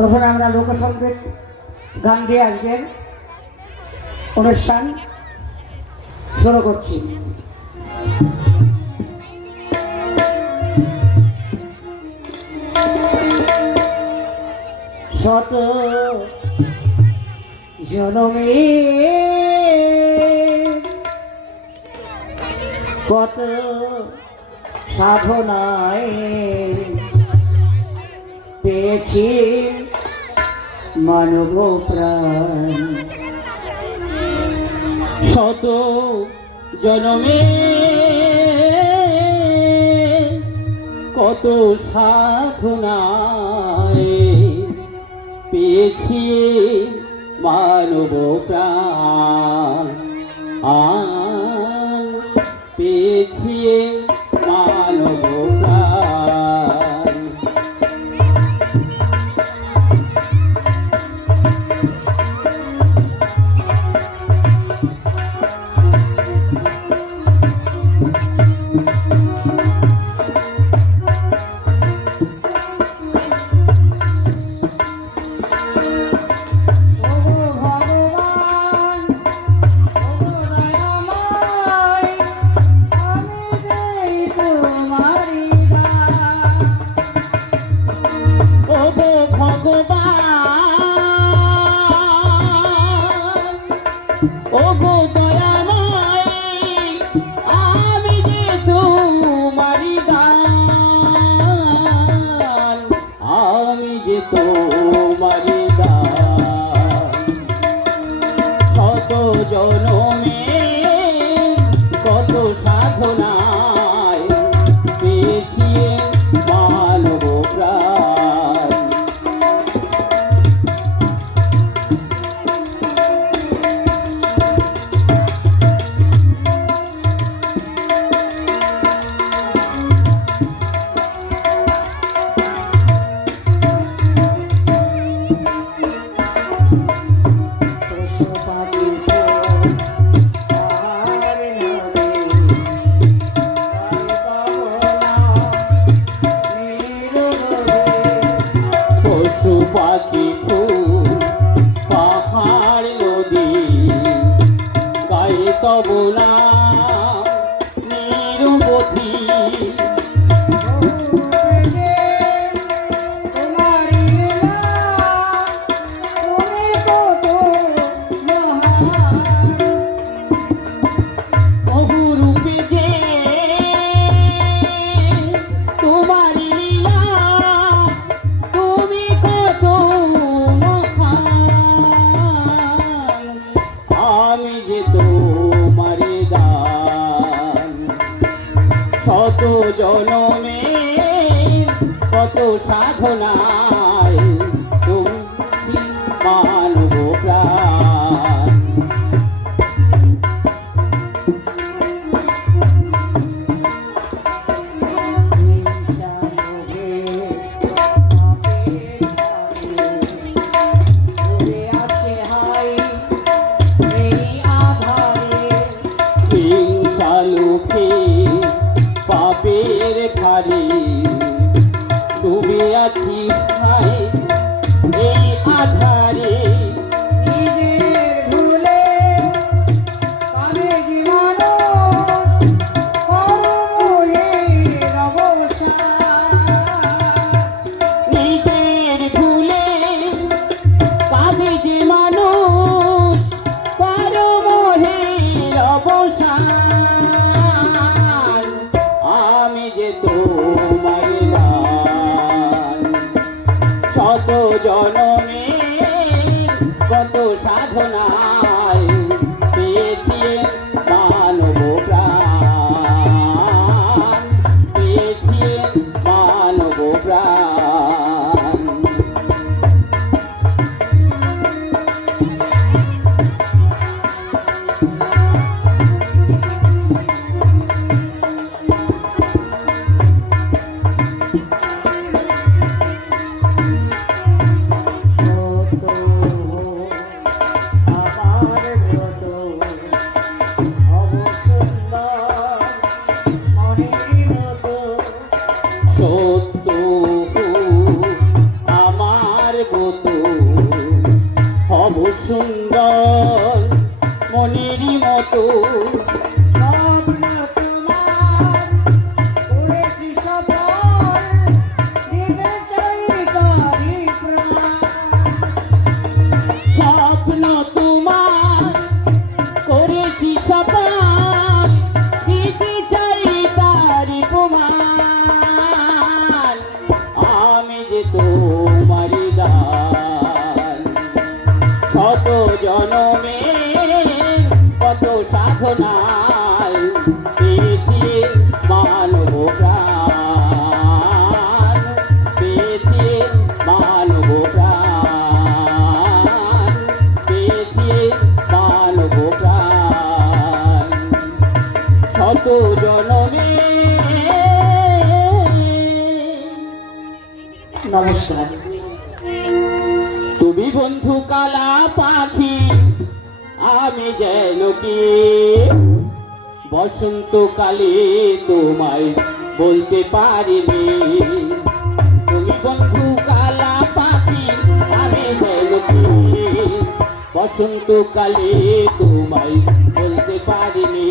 প্রথমে আমরা লোকসঙ্গীত গান দিয়ে আজকের অনুষ্ঠান শুরু করছি। শত জনমে কত সাধনায় পেয়েছি মানব প্রাণ। শত জনমে কত সাধনায় পেয়েছি মানব প্রাণ, পেয়েছি মানব প্রাণ। ওগো দয়াময় আমি যে তোমারি দান, আমি যে তোমারি দান। কত জনমে কত সাধনায় পেয়েছি মানব প্রাণ। পশু পাখি ফুল পাহাড় নদী গায়ে তব নাম নিরবধি। বহুরূপে যে তোমারি লীলা, তুমি কত মহান, আমি যে তোমারি দান। শত জনমে কত সাধনায় তুমি মানব প্রাণ। হিংসালোকে পাপের ঘাড়ে ডুবে আছি ভাই এই আধারে। নিজের ভুলে পাবে জীবন কর্মের অবসান। নিজের ভুলে পাবে যে মানুষ কর্মের অবসান, আমি যে তোমারি দান। শত জনমে কত সাধনায় পেয়েছি মানব প্রাণ, পেয়েছি মানব প্রাণ। সত্য আমার গত সুন্দর মনেরই মতো স্বপ্ন তোমার করেছি সফল, দিতে চাই তারি প্রমাণ। স্বপ্ন তোমার করেছি সফল, দিতে চাই তারি প্রমাণ। আমি যে তোমারি দান, শত জনমে কত সাধনায় পেয়েছি মানব প্রাণ, পেয়েছি মানব প্রাণ, পেয়েছি মানব প্রাণ, শত জনমে। নমস্কার। তুমি বন্ধু কালা পাখি, আমি যেন কি বসন্তকালে তোমায় বলতে পারিনি। তুমি বন্ধু কালা পাখি, আমি যেন কি বসন্তকালে তোমায় বলতে পারিনি।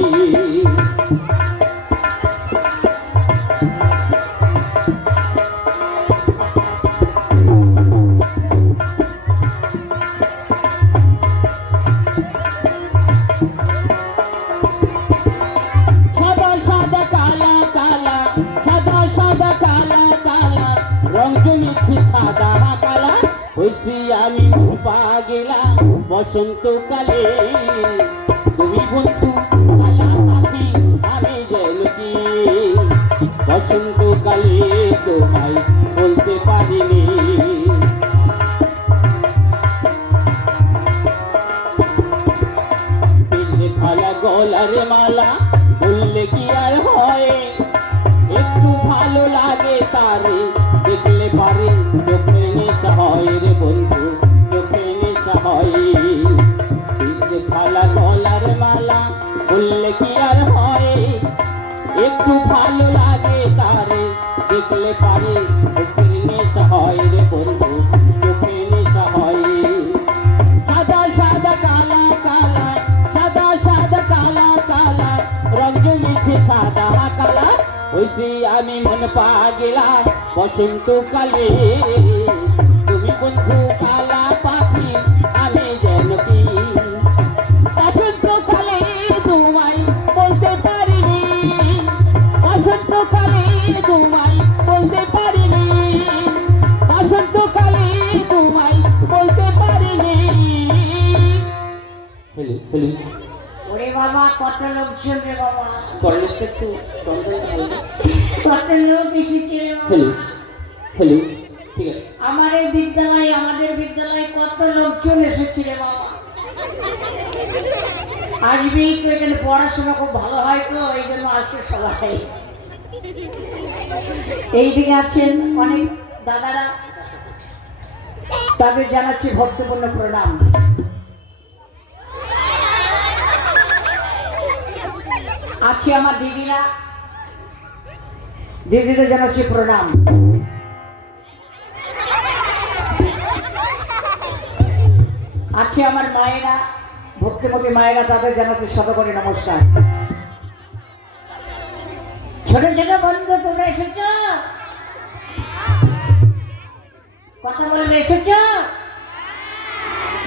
রং জমেছে সাদা কালা, হয়েছি আমি পাগেলা বসন্তকালে। তুমি বন্ধু কালা পাখি, আমি যেন কি বসন্তকালে তোমায় বলতে পারিনি। পিঠে খালা গলার মালা বললে কি আর হয়, একটু ভালো লাগে তারে দেখলে পারে, চোখে নেশা হয় রে বন্ধু, চোখে নেশা হয়। পিঠে খালা গলার মালা বললে কি আর হয়, একটু ভালো লাগে তারে দেখলে পারে, চোখে নেশা হয় রে বন্ধু, চোখে নেশা হয়। সাদা সাদা কালা কালা, সাদা সাদা কালা কালা, রং জমেছে সাদা কালা, হয়েছি আমি মন পাগেলা বসন্তকালে। তুমি বন্ধু কালা পাখি, আমি যেন কি বসন্তকালে তোমায় বলতে পারিনি, বসন্তকালে তোমায় বলতে পারিনি, বসন্তকালে তোমায় বলতে পারিনি। ওরে বাবা, কত লোকজন রে বাবা, করলেটা একটু চন্দন বলবো। কত লোক এসেছে রে বাবা। ঠিক আছে। আমার এই বিদ্যালয়ে, আমাদের বিদ্যালয়ে কত লোকজন এসেছে রে বাবা। আসবেই তো, এখানে পড়াশোনা খুব ভালো হয় তো, এই জন্য আসছে সবাই। এইদিকে আছেন অনেক দাদারা, তাদের জানাচ্ছি ভক্তপূর্ণ প্রণাম। আছে আমার দিদিরা, দিদিদের জানাচ্ছি প্রণাম। আছে আমার মায়েরা, ভক্তিমতী মায়েরা, তাদের জানাচ্ছি শতকোটি নমস্কার। ছোট ছোট বন্ধু, তোমরা এসেছ, কথা বলবে এসেছ,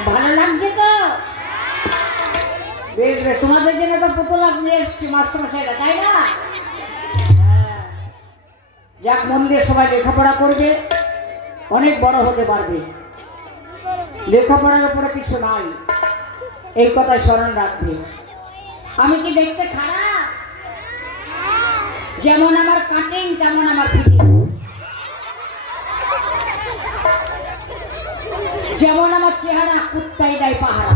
ভালো লাগছে তো? বেশ বেশ, তোমাদের জন্য তো পুতুল নিয়ে এসছি মাস্টারমশাইরা, তাই না? যাক, মন দিয়ে সবাই লেখাপড়া করবে, অনেক বড় হতে পারবে। লেখাপড়ার উপরে কিছু নাই, এই কথা স্মরণ রাখবে। আমি কি দেখতে খারাপ? যেমন আমার কাটিং তেমন আমার ফিটিং, যেমন আমার চেহারা কুত্তাই দেয় পাহারা।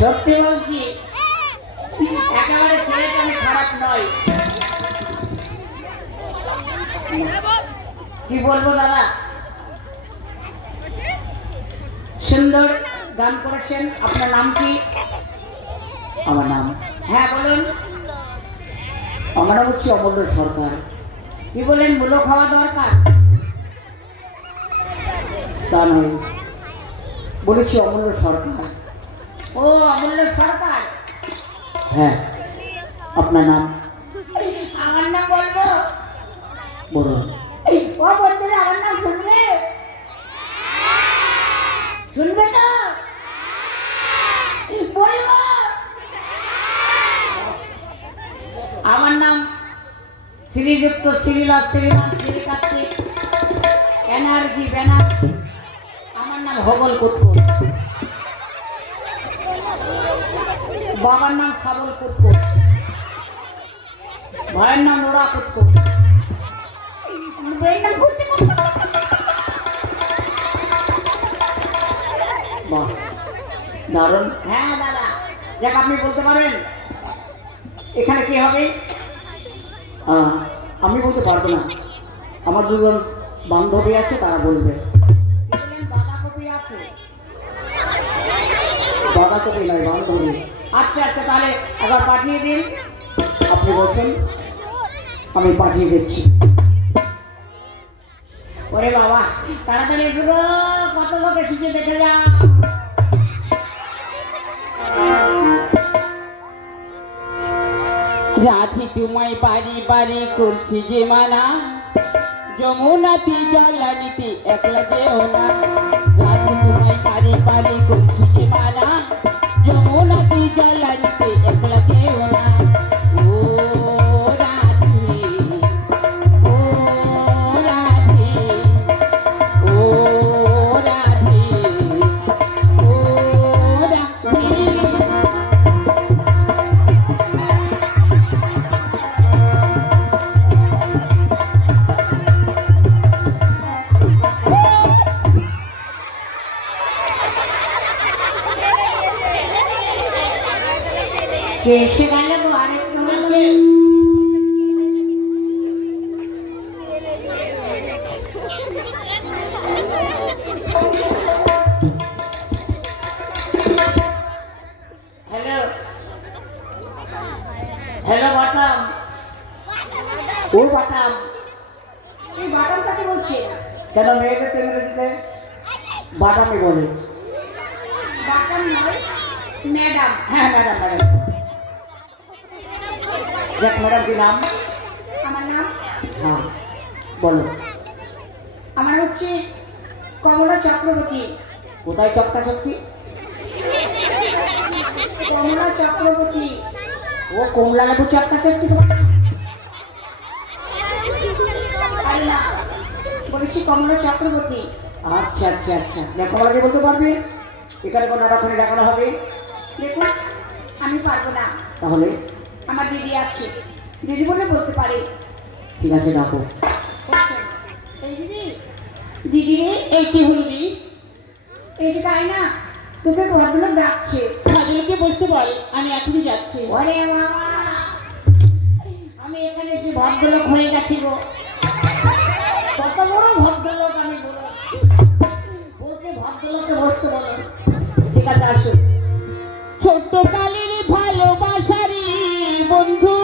সত্যি বলছি, একেবারে ছেলেটা আমি খারাপ নয়। কি বলবো দাদা, সুন্দর গান করেছেন। আপনার নাম কি? আমার নাম, হ্যাঁ বলুন। আমার নাম হচ্ছে অমূল্য সরকার। কি বলেন, মূল্য খাওয়া দরকার? তা নয়, বলেছি অমূল্য সরকার। ও অমূল্য সরকার, হ্যাঁ। আপনার নাম? আমার নাম বলবো? বলুন। ও বন্ধুরা, আমার নাম শুনবে? শুনবে তো? বলবো। আমার নাম শ্রীযুক্ত শ্রীলাল শ্রীমান শ্রীকার্তিক ব্যানার্জি ব্যানার্জি। আমার নাম হবল কুটকুট। বাবার নাম সাবল কুটকুট, ভাইয়ের নাম নোড়া কুটকুট। বাহ, দারুণ। হ্যাঁ দাদা, যাক আপনি বলতে পারেন এখানে কি হবে? আমি বলতে পারবো না, আমার দুজন বান্ধবী আছে, তারা বলবে। বাঁধাকপি আছে? বাঁধাকপি নয়, বান্ধবী। আচ্ছা আচ্ছা, তাহলে একবার পাঠিয়ে দিন। আপনি বলছেন, আমি পাঠিয়ে দিচ্ছি। ওরে বাবা, তাড়াতাড়ি এসো গো, কত লোক এসেছে দেখে যা। রাধি তোমায় বাড়ি বাড়ি করছি যে মানা, যমুনাতি জলানিতে একলা যেও না। রাধি তোমায় বাড়ি বাড়ি করছি যে মানা, যমুনাতি জলানিতে একলা যেও না। ও রাধি, ও রাধি, ও রাধি, ও রাধি। কে এসে গেল গো? আরেকটু হলো। হ্যালো হ্যালো বাটাম, ও বাটাম, এই বাটাম কাকে বলছে? কেন মেয়েদের তেমনি দিতে বাটামই বলে। বাটাম নয়, ম্যাডাম। হ্যাঁ ম্যাডাম, ম্যাডাম। দেখ ম্যাডাম, কি নাম? আমার নাম? হ্যাঁ বলো। আমার হচ্ছে কমলা চক্রবর্তী। কোথায় চক্কা চক্রী? কমলা চক্রবর্তী। ও কমলা লেবু চক্কা চক্রী না, বলেছি কমলা চক্রবর্তী। আচ্ছা আচ্ছা আচ্ছা, দেখো আমাকে বলতে পারবে এখানে কোনো রাখানে দেখানো হবে? দেখুন, আমি পারবো না। তাহলে? আমার দিদি আছে, দিদি বলে বলতে পারে। ঠিক আছে, ডাকো। এই দিদি, দিদি রে, এই কি হলো রে? এইদিকে আয় না, তোকে ভদ্রলোক ডাকছে। ভদ্রলোককে বসতে বল, আমি এখনই যাচ্ছি। ওরে বাবা, আমি এখানে এসে ভদ্রলোক হয়ে গেছি গো। কত বড় ভদ্রলোক আমি বলো, বলছে ভদ্রলোককে বসতে বলো। ঠিক আছে, আসুন। ছোট্ট কালের ভালোবাসারি বন্ধু,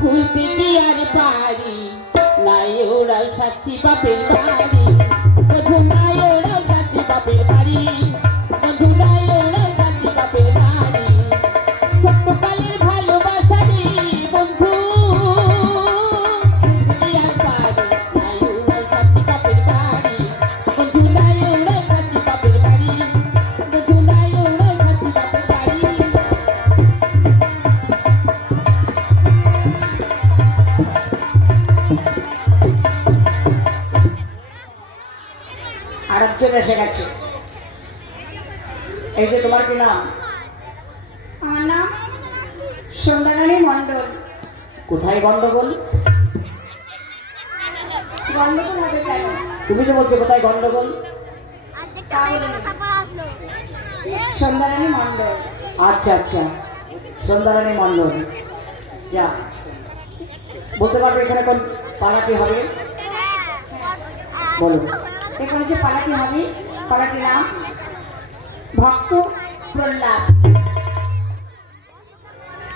ভুলতে কি আর পারি? নাই ওরাল সাথী বাপের বাড়ি, বধু নাই ওরাল সাথী বাপের বাড়ি, বধু নাই ওরাল সাথী বাপের বাড়ি। ছোট্ট কালের ভালোবাসারি বন্ধু, ভুলতে কি আর পারি? নাই ওরাল সাথী বাপের বাড়ি, বধু নাই ওরাল সাথী বাপের বাড়ি, বধু নাই ওরাল সাথী বাপের বাড়ি। আরেকজন এসে গেছে। এই যে, তোমার কি নাম? আমার নাম সন্ধ্যারানী মণ্ডল। কোথায় গন্ডগোল? গন্ডগোল হবে কেন? তুমি তো বলছো কোথায় গন্ডগোল। সন্ধ্যারানী মণ্ডল। আচ্ছা আচ্ছা, সন্ধ্যারানী মণ্ডল। যা, বলতে পারবে এখানে কোন পালাটি হবে? বলো। এখানে যে পালাটি হবে, পালাটির নাম ভক্ত প্রহ্লাদ।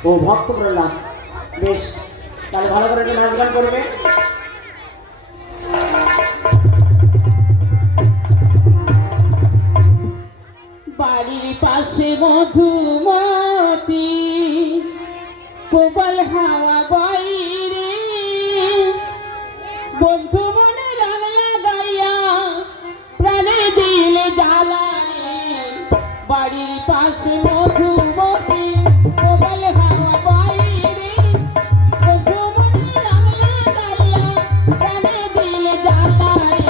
ও ভক্ত প্রহ্লাদ, বেশ, তাহলে ভালো করে নাচ গান করবে। মধুমতি প্রবল হাওয়া বাইরে বন্ধু মনে রং লাগাইয়া প্রাণে দিলে জ্বালায় বাড়ির পাশে মধুমতি প্রবল হাওয়া বাইরে বন্ধু মনে রং লাগাইয়া প্রাণে দিলে জ্বালায়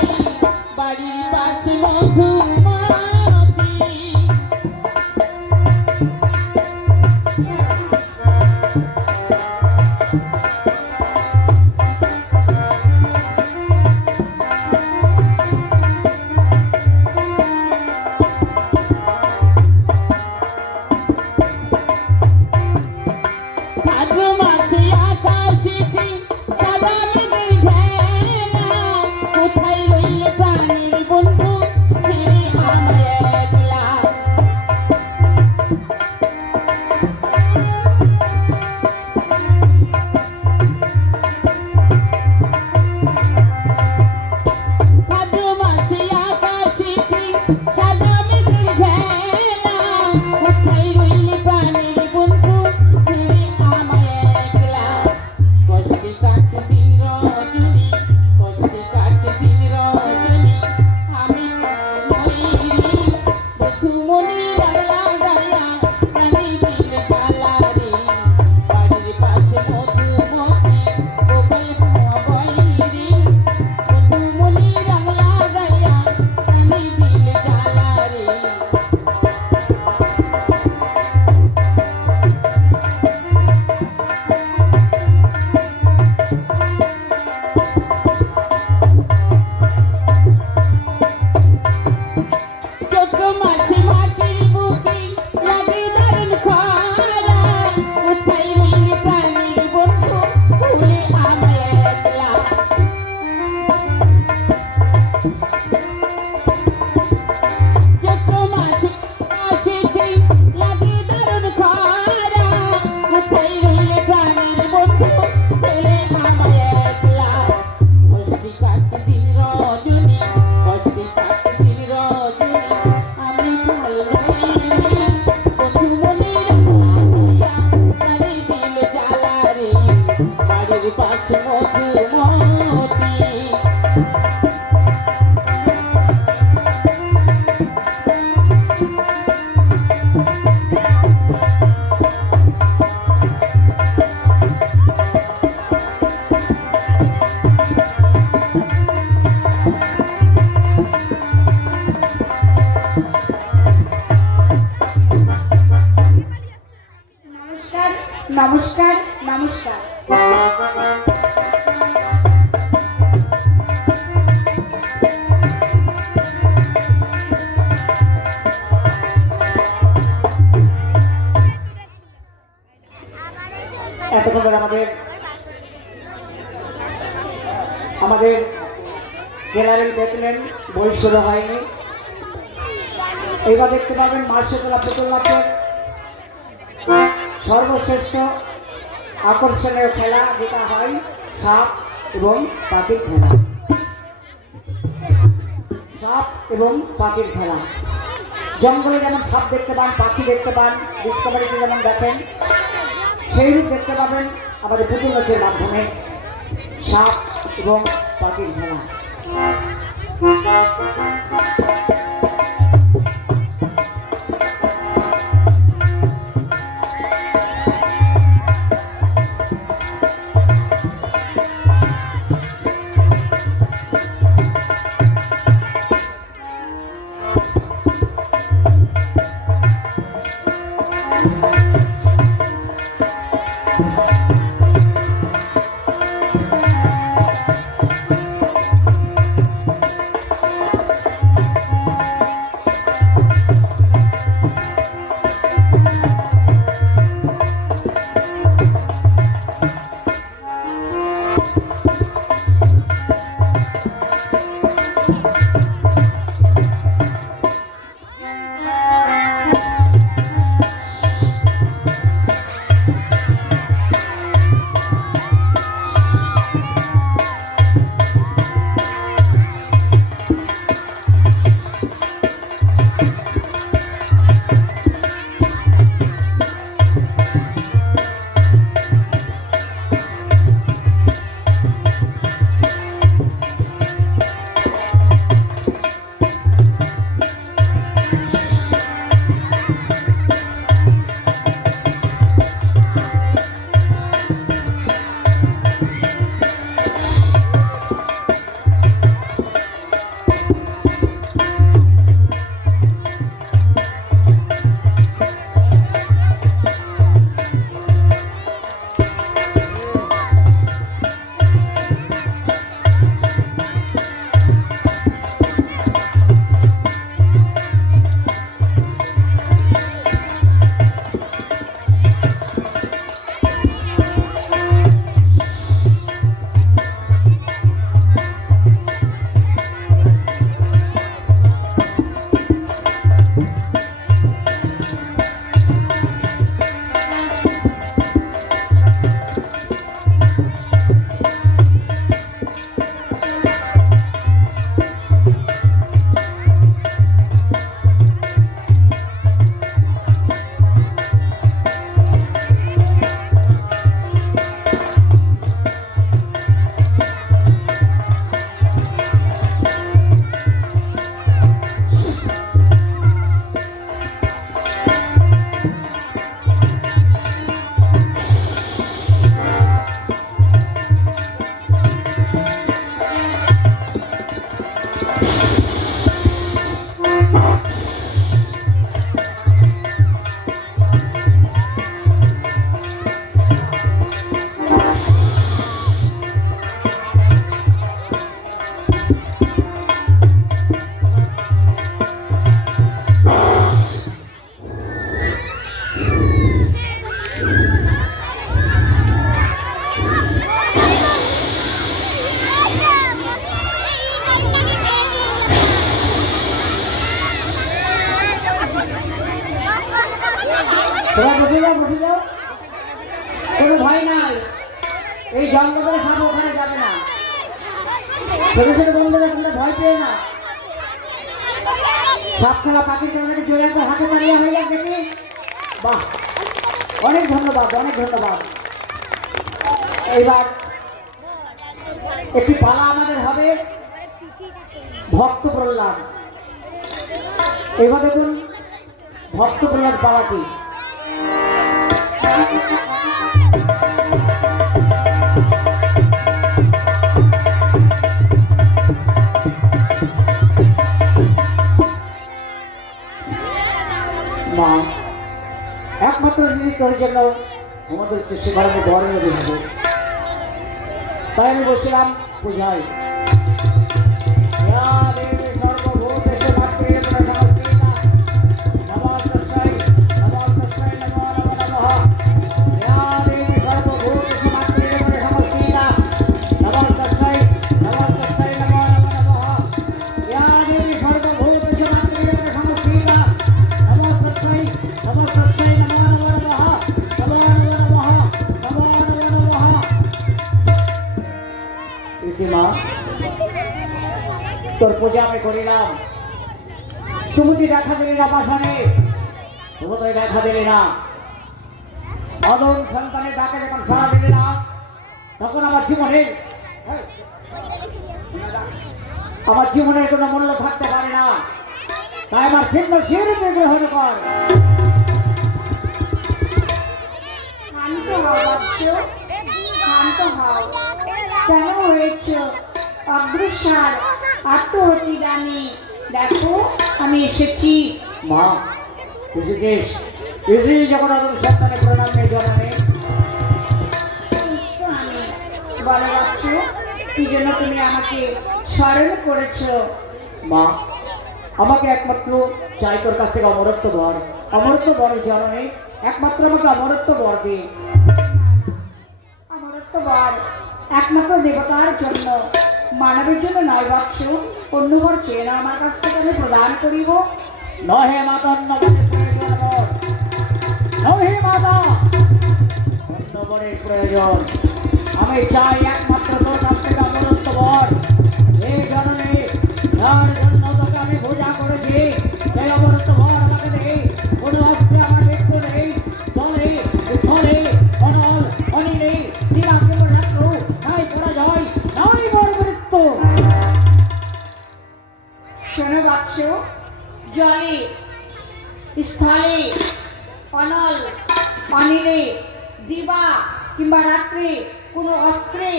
বাড়ির পাশে মধুমতি। নমস্কার নমস্কার। এতক্ষণ ধরে আমাদের গ্যালারি দেখলেন, বই শুরু হয়নি। এইবার দেখতে পাবেন মার্শতলা পুতুল নাচের সর্বশ্রেষ্ঠ আকর্ষণীয় খেলা, যেটা হয় সাপ এবং পাখির খেলা। সাপ এবং পাখির খেলা। জঙ্গলে যেমন সাপ দেখতে পান, পাখি দেখতে পান, ডিসকভারিতে যেমন দেখেন, সেই রূপ দেখতে পাবেন আমাদের পুতুল নাচের মাধ্যমে সাপ এবং পাখির খেলা। যাও বসে যাও, কোনো ভয় নাই। এই জঙ্গলের সাপ ওখানে যাবে না। ছোট ছোট বন্ধুরা তোমরা ভয় পেয়ে না। সাপ খেলা পাখির জন্য জোরে একটা হাতে দাঁড়িয়ে হয়ে যাক দেখি। বাহ, অনেক ধন্যবাদ, অনেক ধন্যবাদ। এইবার একটি পালা আমাদের হবে ভক্ত প্রহ্লাদ। এবার দেখুন ভক্ত প্রহ্লাদ পালাটি। মা একমাত্র জিনিস তোর জন্য আমাদের সে ঘরে ঘরে দেবো, তাই আমি বলছিলাম পূজায় তোর পূজা আমি করিলাম, তুমি দেখা দিলি না পাশানে, তুমি তো দেখা দিলি না। অদম সন্তানের ডাকে যখন সারা দিলি না, তখন আমার জীবনের কোনো মূল্য থাকতে পারে না। তাই আমার ভিন্ন শির গ্রহণ কর। শান্ত হও বাচ্চ, শান্ত হও। কেন হয়েছ অগ্রসর আত্মহতি দানে? দেখো আমি এসেছি। মা এসেছিস, এসেছি যখন অদম সন্তানের প্রণাম নিয়ে জনানে। আমি বলো বাচ্চ, কি জন্য তুমি আমাকে স্মরণ করেছ? মা আমাকে একমাত্র চাই তোর কাছ থেকে অমরত্ব বর, অমরত্ব বর জননে একমাত্র আমাকে অমরত্ব বর দে। অমরত্ব বর একমাত্র দেবতার জন্য, মানবের জন্য নয় বাচ্চ। অন্য বর চেয়ে না আমার কাছ থেকে আমি প্রদান করিব। নহে মাতা অন্য বরের প্রয়োজন মোর, নহে মাতা অন্য বরের প্রয়োজন। আমি চাই একমাত্র তোর কাছ থেকে অমরত্ব বর। এই জননে যার জন্য তোকে আমি পূজা করেছি, সেই অমরত্ব বর আমাকে দে। কোনো অস্ত্রে আমার মৃত্যু নেই, বলে স্থলে অনল অনিলে দিনাকে রাত্র নাই পরাজয় নাই মোর মৃত্যু। শোনো বাচ্চ, জলে স্থলে অনল অনিলে দিবা কিংবা রাত্রে কোনো অস্ত্রে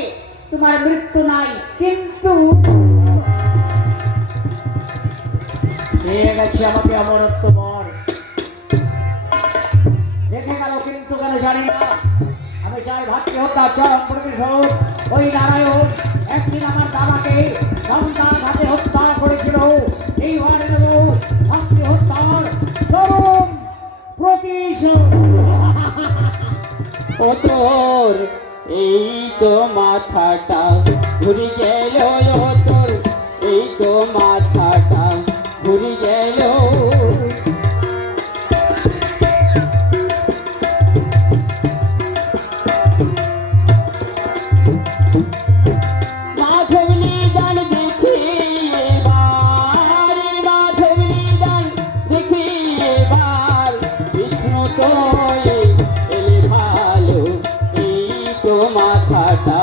তোমার মৃত্যু নাই, কিন্তু পেয়ে গেছি আমাকে অমরত্ব বর। দেখে গেল কিন্তু কেন জানি না। আমি চাই ভাতৃ হত্যা চরম প্রতিশোধ। ওই নারায়ণ একদিন আমার দাদাকে সন্তান হাতে হত্যা করেছিল। এইবার নেব ভাতৃ হত্যার চরম প্রতিশোধ। ও তোর এই তো মাথাটা ঘুরে গেল, ও তোর এই তো মাথাটা ঘুরে গেল। মাধব নিদান দেখি এবার, মাধব নিদান দেখি এবার, বিষ্ণু তো এলে ভালো। এই তো মাথাটা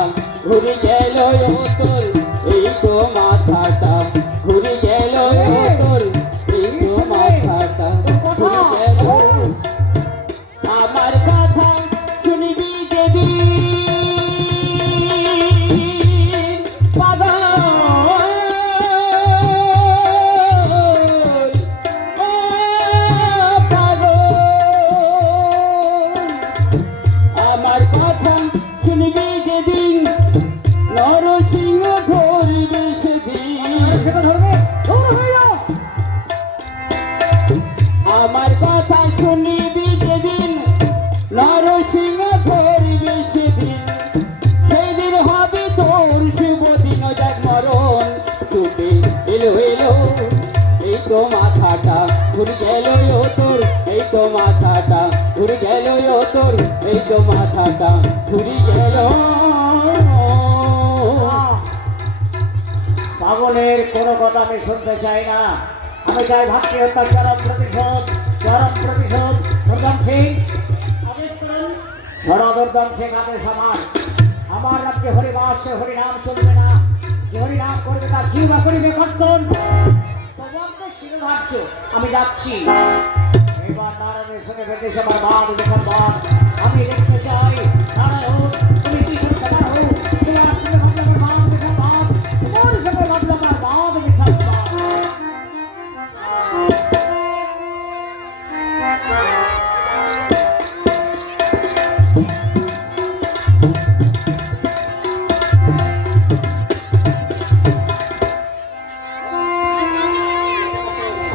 ঘুরে গেল, ও তোর এই তো মাথাটা ঘুরে গেল, ও তোর এই তো মাথাটা ঘুরে গেল। আমার কথা শুনবি যদি পাগল, ও পাগল, আমার কথা শুনবি যেদিন নরসিংহ ধরবে সেদিন। সেটা ধরবে, দৌড় হয়ে যাও। আমার কথা শুনিবি যেদিন নরসিংহ ধরবে সেদিন, সেদিন হবে তোর শুভ দিন। যাক মরণ ছুটে এলো এলো, এই তো মাথাটা ঘুরে গেল, ও তোর এই তো তো মাথাটা ঘুরে গেল ও তোর, এই তো মাথাটা ঘুরে গেল। পাগলের কোনো কথা আমি শুনতে চাই না। আমি চাই ভাতৃ হত্যার চরম প্রতিশোধ, চরম প্রতিশোধ। দুর্গম সিং আদেশ করুন। ধরো দুর্গম সিং আদেশ আমার। আমার রাজ্যে হরিবাস হরিনাম চলবে না। যে হরিনাম করবে তার জিহ্বা করিবে কর্তন। তোমার তো শিরোধার্য। আমি যাচ্ছি। এবার নারায়ণের সঙ্গে বেঁধেছে আমার বাদ মুসলমান। আমি দেখতে চাই নারায়ণ তুমি কি করতে পারো। তোমার সঙ্গে ভাবলাম বাদ মুসলমান, তোমার সঙ্গে ভাবলাম আমার বাদ মুসলমান।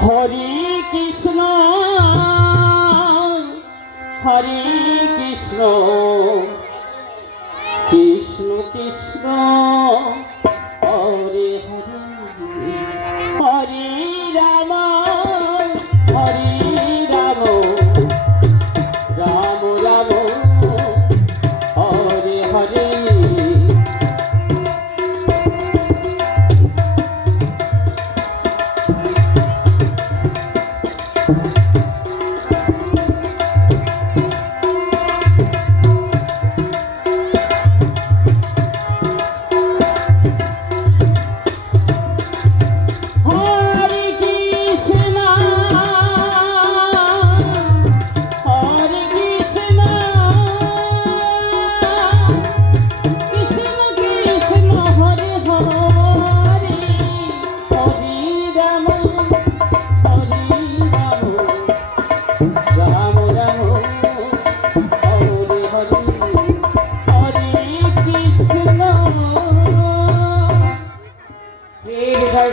হরি কৃষ্ণ হরে কৃষ্ণ কৃষ্ণ কৃষ্ণ হরে হরে হরে রাম হরে রাম রাম রাম হরে হরে।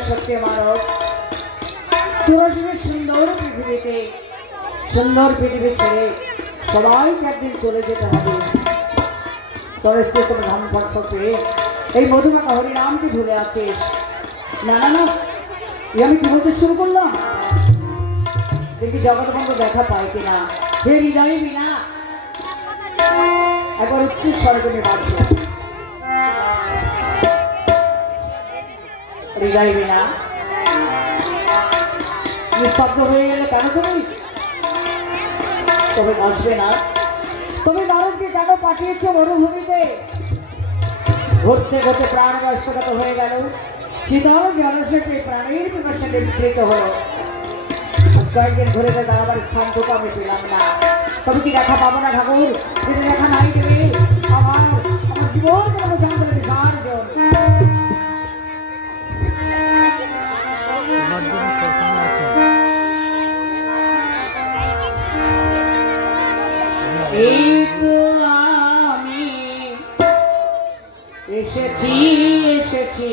সত্যি মানব পুরো সুন্দর পৃথিবীতে, সুন্দর পৃথিবী ছেড়ে সবাইকে একদিন চলে যেতে হবে। পরিস্থিতি কোনো ধামস্পর্শ পেয়ে এই মধুমাখা হরিনামকে ভুলে আছিস। না না না, আমি কি বলতে শুরু করলাম? দেখি জগৎবন্ধু দেখা পায় কিনা। হে হৃদয় বিনা, একবার উচ্চ স্বর্গে বাঁচল। হৃদয় বিনা নিস্তব্ধ হয়ে গেলে কেন তুমি? তবে আসবে না? তুমি নারদকে কেন পাঠিয়েছো মরুভূমিতে? ঘুরতে ঘুরতে প্রাণ বয়স্কগত হয়ে গেল। শীতল জলসেপে প্রাণীর বিমর্শনে বিকৃত হলো। কয়েকদিন ঘুরে দাঁড়াবার স্থানটুকু আমি পেলাম না। তবে কি দেখা পাবো না ঠাকুর? যদি দেখা নাই দেবে আমার আমার জীবন কোনো জঙ্গলে বিসর্জন। এই তো আমি এসেছি এসেছি,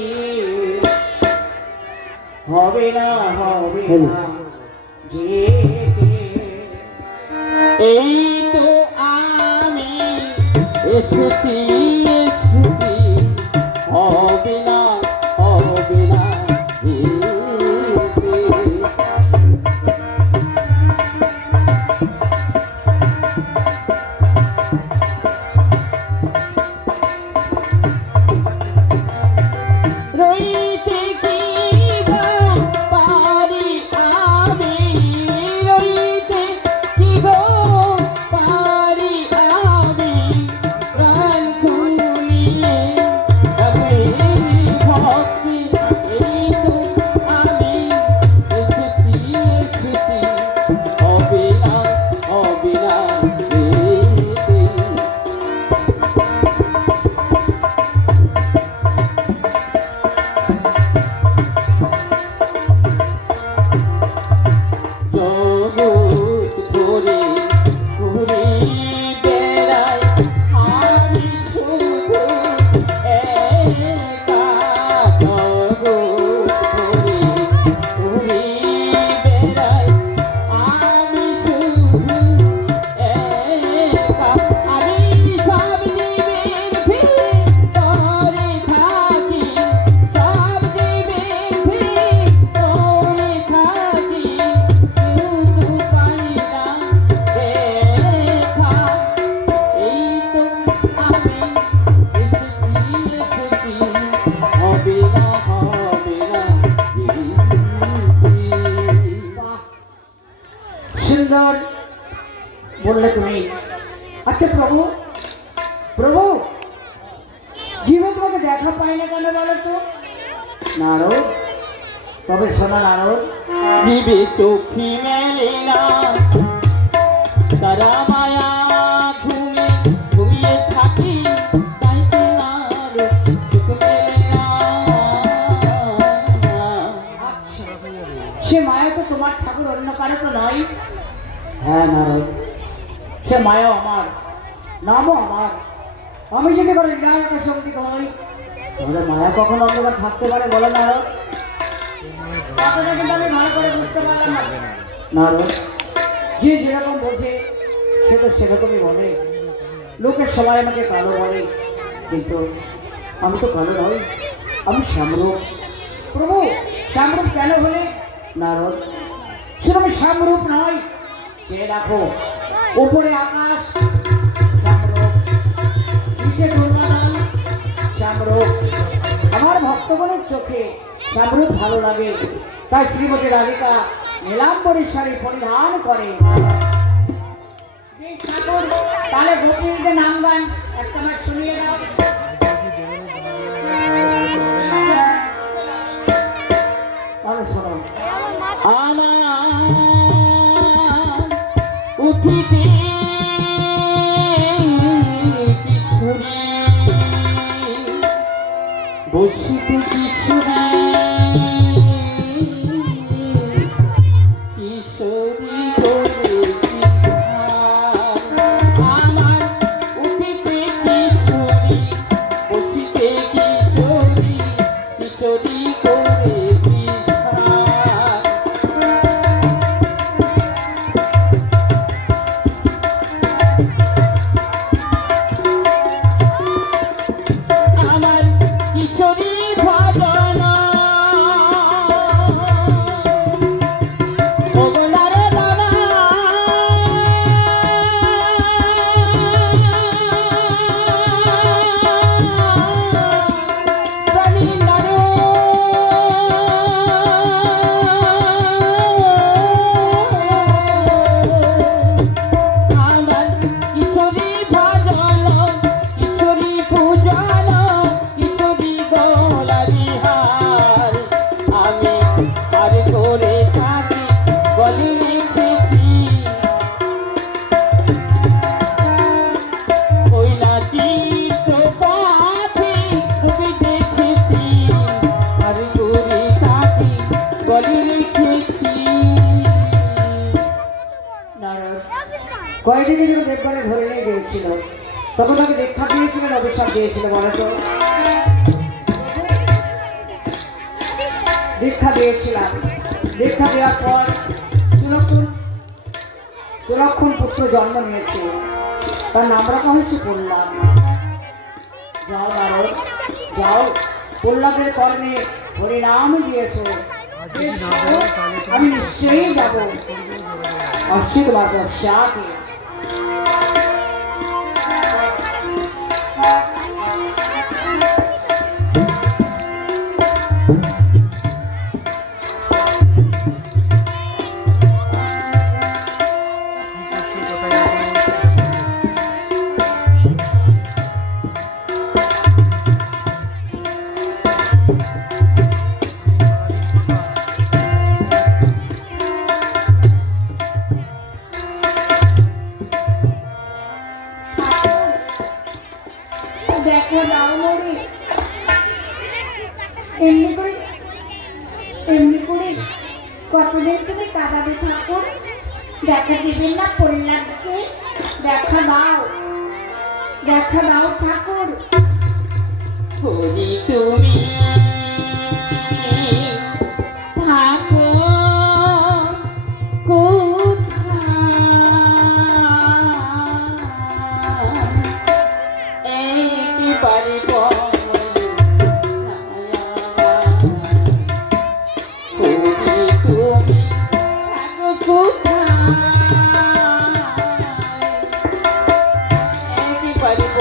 হবে না হবে না যেতে। এই তো আমি এসেছি এসেছি, হবে না হবে না যেতে। রইতে কি গো পারি আমি, রইতে কি গো পারি আমি, প্রাণ বললে তুমি। আচ্ছা প্রভু, প্রভু, জীবন তোমাকে দেখা পাই না কেন বলো তো? নারদ, তবে শোনা নারদ, জীবে চোখি মেলে না তারা মায়া ঘুমে ঘুমিয়ে থাকি তাই তো আর চোখ মেলে না। আচ্ছা, সে মায়া তো তোমার ঠাকুর, অন্য কারো তো নয়। হ্যাঁ নারদ, সে মায়া আমার, নামও আমার। আমি যদি বলে বিনায়কের শক্তি হই, তাহলে মায়া কখনো অন্ধকার থাকতে পারে বলে নারদ? কথাটা কিন্তু আমি ভালো করে বুঝতে পারলাম না। নারদ, যে যেরকম বোঝে সে তো সেরকমই বলে। লোকের সবাই আমাকে কালো বলে, কিন্তু আমি তো কালো নই, আমি শ্যামরূপ। প্রভু, শ্যামরূপ কেন বলে? নারদ, সেরকম শ্যামরূপ নয়। সে দেখো, উপরে আকাশ শ্যামরূপ, নিচে দুর্বাদল শ্যামরূপ। আমার ভক্তগণের চোখে শ্যামরূপ ভালো লাগে, তাই শ্রীমতী রাধিকা নীলাম্বরী শাড়ি পরিধান করে। বেশ ঠাকুর, তাহলে গোপীদের নাম গান একটা আমার শুনিয়ে দাও। তাহলে শোনো। আমার উঠিতে কিশোরী বসিতে কিশোরী কিশোরী করেছি আমার উঠিতে কিশোরী বসিতে কিশোরী কিশোরী করেছি আমার কিশোরী ভাবনা ওগলার দানা প্রাণী নারো আমার কিশোরী ভাবনা কিশোরী পূজন কিশোরী গলারি হার আমি আর করে থাকি গলি লিখেছি ওই না চিত্র পাখি ছবি দেখেছি আর করে থাকি গলি লিখেছি। নারদ, কয়েকদিন যখন দেববারে ধরে নিয়ে গিয়েছিল, তখন তাকে দীক্ষা দিয়েছিলেন, অভিশাপ দিয়েছিল বলো তো? দীক্ষা দিয়েছিলাম। দীক্ষা দেওয়ার পর সুলক্ষণ পুত্র জন্ম নিয়েছে, তার নাম রাখা হয়েছে প্রহ্লাদ। যাও নারদ, যাও, প্রহ্লাদের কর্মে হরিনাম দিয়েছো। বেশ ভালো, আমি নিশ্চয়ই যাবো। আসছি তোমার পশ্চাতে। দেখো দাওমরি, এমনি করে কতদিন তুমি কাঁদাবে ঠাকুর? দেখা দিবেন না প্রহ্লাদকে? দেখা দাও, দেখা দাও ঠাকুর। হরি তুমি থাকো কোথায় একেবারে হরি তুমি থাকো কোথায় একেবারে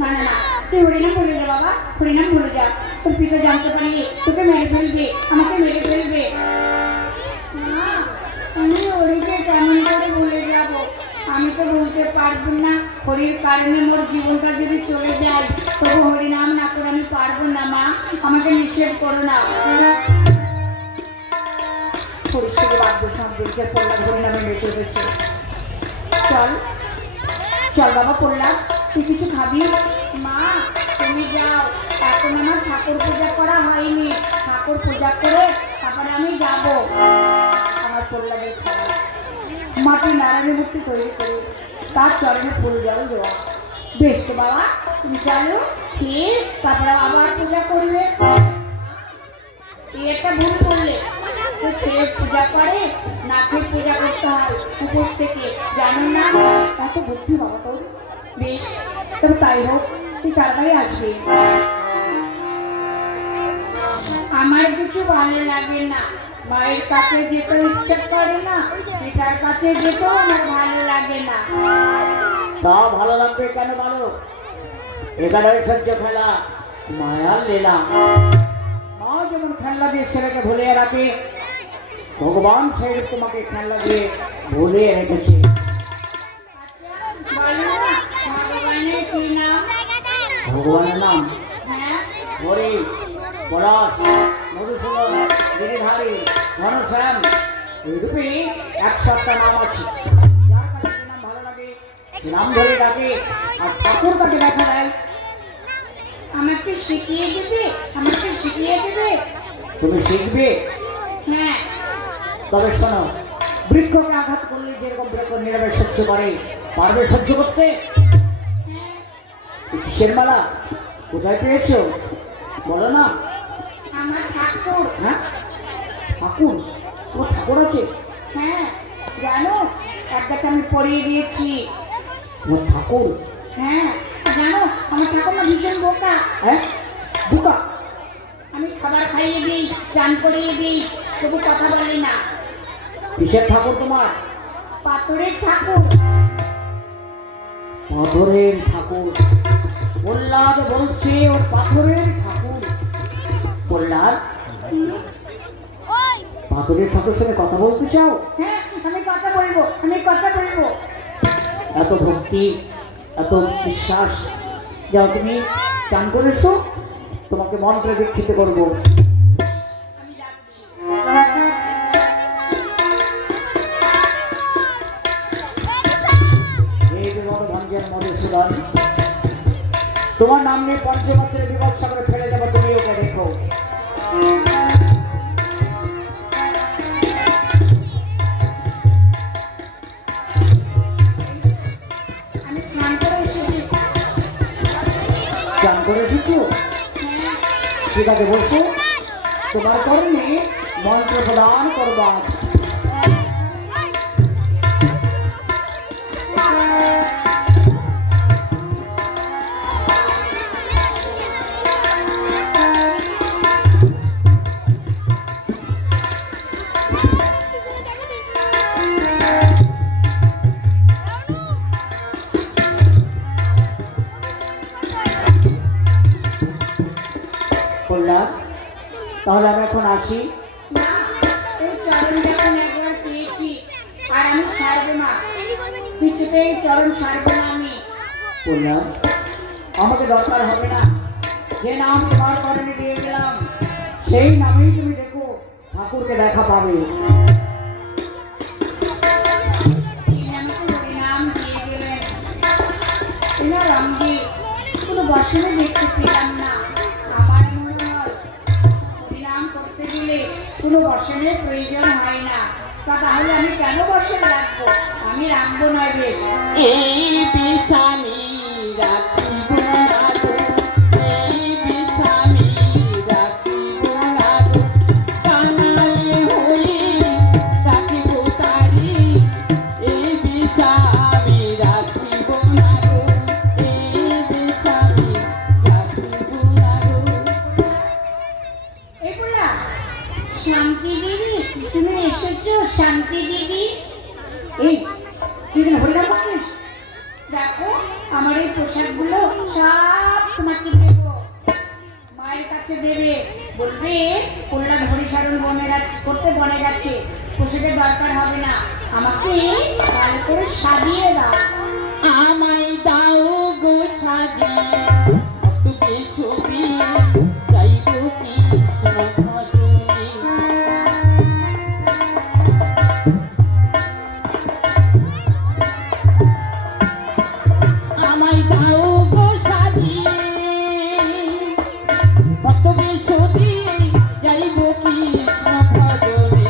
না না না, তুই হরিনাম বলে যা বাবা, হরিনাম বলে যা। তোর পিতা জানতে পারলে তোকে মেরে ফেলবে, আমাকে মেরে ফেলবে। মা, আমি হরিকে কেমন করে ভুলে যাব? আমি তো বলতে পারবো না। হরির কারণে মোর জীবনটা যদি চলে যায়, তবু হরিনাম না করে আমি পারবো না। মা, আমাকে নিষেধ করো না। পরিষ্কার বাদ্য সন্দেশে পড়লাম হরিনামে মেতে উঠেছে। চল চল বাবা, করলাম। তুই কিছু খাবি? মা, তুমি যাও, এখন আমার ঠাকুর পূজা করা হয়নি। ঠাকুর পূজা করে তারপরে আমি যাব। আমার পল্লামের খাওয়া মাটি নারায়ণের মূর্তি তৈরি করে তার চরণে ফুল জল দেওয়া। বেশ তো বাবা, তুমি চলো, খেয়ে তারপরে আবার পূজা করবে। তুই একটা ভুল করলে। তো খেয়ে পূজা করে, না খেয়ে পূজা করতে হয় উপোস থেকে, জানো না? এত বুদ্ধি বাবা তোর। বেশ, তবে তাই হোক, তুই তাড়াতাড়ি আসবি। আমার কিছু ভালো লাগে না। মায়ের কাছে যেতে ইচ্ছে করে না, পিতার কাছে যেতেও আমার ভালো লাগে না। তা ভালো লাগবে কেন বলো? এখানে ঐশ্বর্য খেলা, মায়ার লীলা। মা যেমন খেলনা দিয়ে ছেলেকে ভুলিয়ে রাখে, ভগবান সেই তোমাকে খেলনা দিয়ে ভুলিয়ে রেখেছে। বলো না, ভগবানের কি নাম? ভগবানের নাম হ্যাঁ, হরি, পলাশ, মধুসূদন, গিরিধারী, ঘনশ্যাম, এইরূপে 107টা নাম আছে। যার কাছে যে নাম ভালো লাগে সে নাম ধরে ডাকে। আর ঠাকুর কাকে দেখা দেয়। আমাকে শিখিয়ে দেবে, আমাকে শিখিয়ে দেবে। তুমি শিখবে? হ্যাঁ, তবে শোনো, বৃক্ষকে আঘাত করলে যেরকম বৃক্ষ নীরবে সহ্য করে, পারবে সহ্য করতে? হ্যাঁ, এই কিসের মালা? কোথায় পেয়েছো বলো না? আমার ঠাকুর। হ্যাঁ, ঠাকুর? তোমার ঠাকুর আছে? হ্যাঁ, জানো, এক গাছ আমি পরিয়ে দিয়েছি। তোমার ঠাকুর? হ্যাঁ, জানো, আমার ঠাকুর না ভীষণ বোকা। হ্যাঁ, বুকা? আমি খাবার খাইয়ে দিই, চান করিয়ে দিই, তবু কথা বলে না। কিসের ঠাকুর তোমার? পাথরের ঠাকুর। পাথরের ঠাকুর? প্রহ্লাদ বলছে ওর পাথরের ঠাকুর। প্রহ্লাদ, পাথরের ঠাকুর সঙ্গে কথা বলতে চাও? হ্যাঁ, আমি কথা বলবো, আমি কথা বলবো। এত ভক্তি, এত বিশ্বাস, যাও তুমি চান করেছো, তোমাকে মন্ত্রে দীক্ষিত করবো। আমি যাচ্ছি। এই বিমল ভঞ্জন মধুসূদন, তোমার নাম নিয়ে পঞ্চমাত্রের বিপদ সাগরে ফেলে দেবো, তুমি ওকে দেখো। আমি স্নান করে এসেছি। চান করে এসেছো? হ্যাঁ, ঠিক আছে, বলছো তোমার কর্মে মন্ত্র প্রদান করবার। বললাম তাহলে আমি এখন আসি। না, এই চরণ যখন একবার পেয়েছি আর আমি ছাড়বো না, কিছুতেই চরণ ছাড়বো না আমি। বললাম আমাকে দরকার হবে না, যে নাম তোমার কর্মে দিয়ে গেলাম সেই নামেই তুমি দেখো ঠাকুরকে দেখা পাবে। তিনি আমাকে হরিনাম দিয়ে গেলেন। এনার রঙে কোনো বসনে দেখতে পেলাম না। আমার মনে হয় হরিনাম করতে গেলে কোনো বসনের প্রয়োজন হয় না। তা তাহলে আমি কেন বসন রাখবো? আমি রাখবো নয় বেশ। এই বিষ আমি রাখিব না গো, এই বিষ আমি রাখিব না গো, কাঙালি হই রাখিব তারি, এই বিষ আমি রাখিব না গো, এই বিষ আমি রাখিব না গো। এগুলা শান্তি দিদি, তুমি এসেছো শান্তি দিদি? এই তুই এখানে হরিনাম পাচ্ছিস? দেখো, আমার এই পোশাকগুলো তোমাকে দেবো, মায়ের কাছে দেবে, বলবে কল্যাণ হরিসারণ করতে বনে গেছে, পোশাকের দরকার হবে না, আমাকে ভালো করে সাজিয়ে দাও। আমায় দাও গো সাজিয়ে তুমি ছবি যাইব কি ভজনী আমায় দাও গো সাজিয়ে তুমি ছবি যাইব কি ভজনী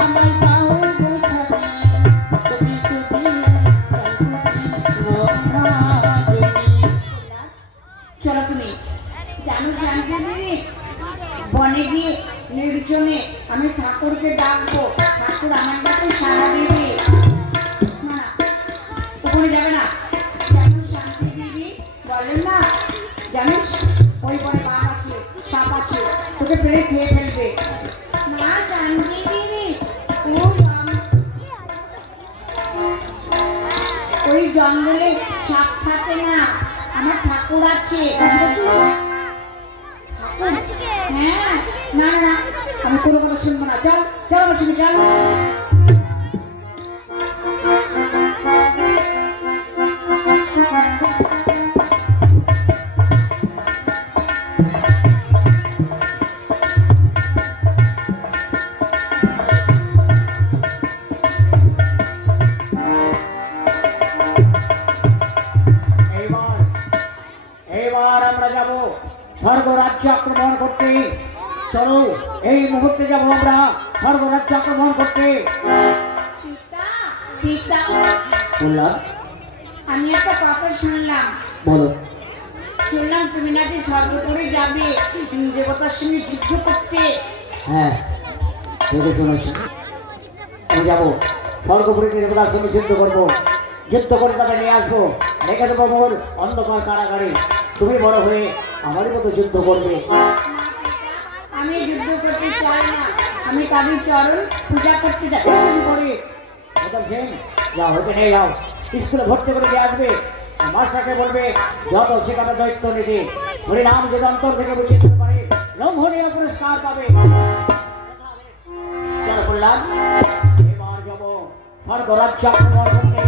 আমায় দাও গো সাজিয়ে তুমি ছবি চলো তুমি জানো জানতে বনে গিয়ে নির্জনে আমি ঠাকুরকে ডাকবো, ঠাকুর আমার ডাকে সাড়া দেবে। না ওখানে যাবে না, জানো শান্তি দিদি বলেন না, জানিস ওই পরে বাঘ আছে, সাপ আছে, তোকে পেরে খেয়ে ফেলবে। না শান্তি দিদি, ওই জঙ্গলে সাপ থাকে না, আমার ঠাকুর আছে। হ্যাঁ না না আমি কোনো কথা শুনবো না, চল চল আমার সঙ্গে চল। এবার আমরা যাব স্বর্গ রাজ্য আক্রমণ করতে। চলো এই মুহূর্তে যাবো আমরা স্বর্গ রাজ্য আক্রমণ করতে। পিতা পিতা বললাম আমি একটা কথা শুনলাম, বলো। শুনলাম তুমি নাকি স্বর্গ করে যাবে দেবতার সঙ্গে যুদ্ধ করতে। হ্যাঁ দেখে শুনেছি, আমি যাবো স্বর্গপুরীতে দেবতার সঙ্গে যুদ্ধ করবো, যুদ্ধ করে তাকে নিয়ে আসবো, রেখে দেবো মোর অন্ধকার কারাগারে। তুমি বড় হয়ে আমারই মতো যুদ্ধ করবে। আমি যুদ্ধ করতে চাই না, আমি কালীর চরণ পূজা করতে চাই। করে যাও হতে নিয়ে যাও, স্কুলে ভর্তি করে দিয়ে আসবে। আমার সাথে বলবে যত সেখানে দায়িত্ব নিতে হরিনাম যদি অন্তর থেকে বুঝে দিতে পারে লম্ঘনীয় পুরস্কার পাবে। যারা বললাম এবার যাবো স্বর্গ রাজ্য আক্রমণ করতে,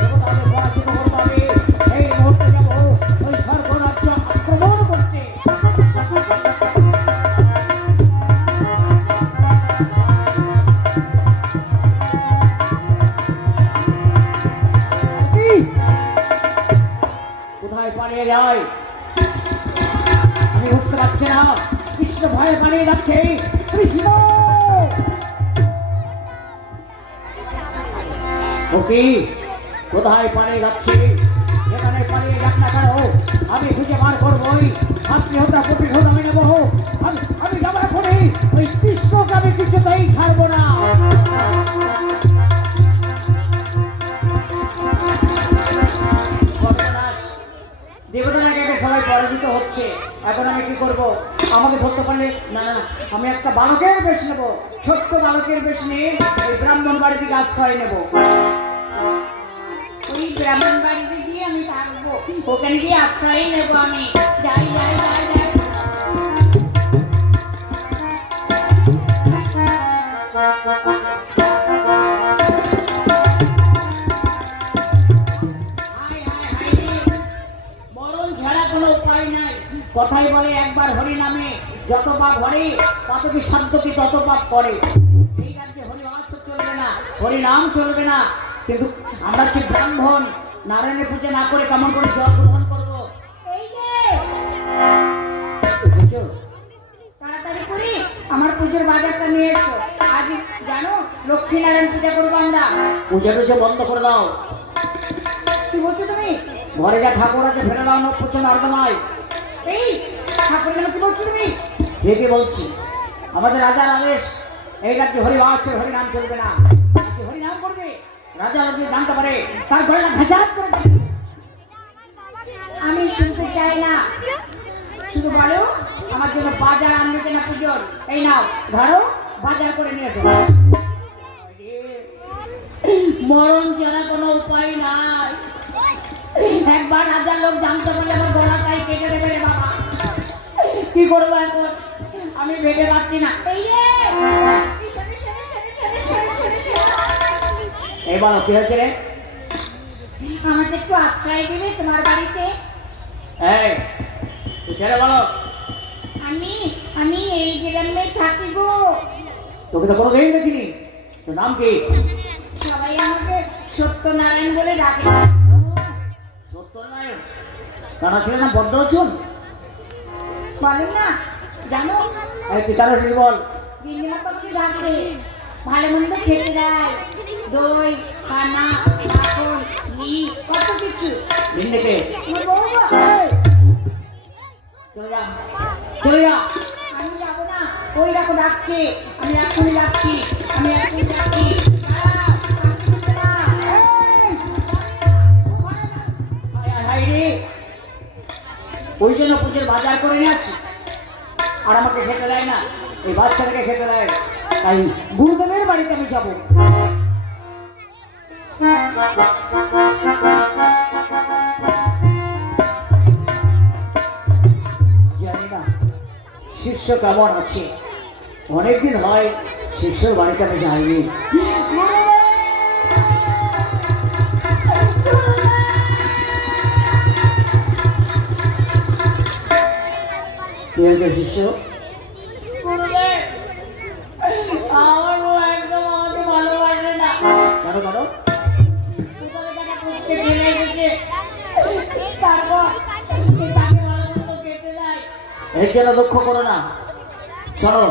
দেবতাদের পরাজিত করতে হবে। এই মুহূর্তে যাবো ওই স্বর্গ রাজ্য আক্রমণ করতে। কোথায় পালিয়ে যায় আমি বুঝতে পারছি না। কৃষ্ণ ভয়ে পালিয়ে যাচ্ছে। কৃষ্ণ ওকে কোথায় পালিয়ে যাচ্ছে? এখানে পালিয়ে যাক না কেন, আমি খুঁজে বার করবোই। আপনি হোক কপি হোক আমি নেবো, আমি যাবার করে ওই কৃষ্ণকে আমি কিছুতেই ছাড়বো না। দেবতাকে সবাই পরাজিত হচ্ছে, এখন আমি কি করব? আমাকে ধরতে পারলে না না, আমি একটা বালকের বেশ নেবো, ছোট্ট বালকের বেশ নিয়ে ওই ব্রাহ্মণ বাড়ি থেকে আশ্রয় নেবো। ওই ব্রাহ্মণ বাড়িতে গিয়ে আমি থাকবো, ওখানে গিয়ে আশ্রয় নেবো আমি। যাই যাই যাই যাই। মরণ ছাড়া কোনো উপায় নাই। কথাই বলে একবার হরি নামে যত পাপ হরে তত কি শব্দ কি তত পাপ করে। এই রাজ্যে হরি নাম চলবে না, হরি নাম চলবে না। কিন্তু আমরা হচ্ছে ব্রাহ্মণ, নারায়ণের পুজো না করে কেমন করে জল গ্রহণ করবো? এই যে এসেছো? তাড়াতাড়ি করে আমার পুজোর বাজারটা নিয়ে এসো। আজ জানো লক্ষ্মীনারায়ণ পূজা করবো আমরা। পূজা টুজো বন্ধ করে দাও। কি বলছো তুমি? ঘরে যা ঠাকুর আছে ফেলে দাও, নখ পুজো নর্দমায়। এই ঠাকুর কেন কি বলছো তুমি? ঠিকই বলছি, আমাদের রাজার আদেশ এই রাজ্যে হরি আছে, হরি নাম চলবে না। রাজ্যে হরি নাম করবে, রাজা যদি জানতে পারে তার ঘরে ঘাঁচাত করে দিবে। আমি শুনতে চাই না, শুধু বলো আমার জন্য বাজার আনবে না পুজোর। এই নাও ধরো, বাজার করে নিয়ে এসো। মরণ ছাড়া কোনো উপায় নাই। একবার রাজার লোক জানতে পারলে আমার গলাটাই কেটে দেবে। কি করবো এখন আমি ভেবে পাচ্ছি না। এই যে এই বলো কি হয়েছে রে? আমাকে একটু আশ্রয় দিবে তোমার বাড়িতে? এই তুই ছেড়ে বলো। আমি আমি এই গ্রামে থাকি গো। তোকে তো কোনোদিন দেখিনি। তোর নাম কি? সবাই আমাকে সত্যনারায়ণ বলে ডাকে। সত্যনারায়ণ? কানা ছিল না বদ্ধ চুন? বলেন না জানো, এই তুই কারো শুধু বল। দিদিমা তো আমাকে ডাকে, ভালো মন্দ খেতে দেয়, দই ছানা মাখন ঘি কত কিছু। ভিন্ডিকে আমার বউ গো। চলে যা, চলে যা। আমি যাবো না, ওই দেখো ডাকছে, আমি এখনই যাচ্ছি, আমি এখনই যাচ্ছি। দাঁড়াও, আসতে দিতে না। এই, হায় হায় হায় রে, ওই জন্য পুজোর বাজার করে নিয়ে আসি আর আমাকে খেতে দেয় না, এই বাচ্চাটাকে খেতে দেয়। তাই গুরুদেবের বাড়িতে আমি যাবো। জানি না শিষ্য কেমন আছে, অনেকদিন হয় শিষ্যর বাড়িতে আমি যাইনি। কি হয়েছে শিষ্য? গুরুদেব, আমার বউ একদম আমাকে ভালোবাসে না। কারো কারো কোথাও টাকা খুঁজতে ফেলে এসেছে, তারপর তাকে ভালো মতো খেতে দেয়। এর জন্য দুঃখ করো না। চলো,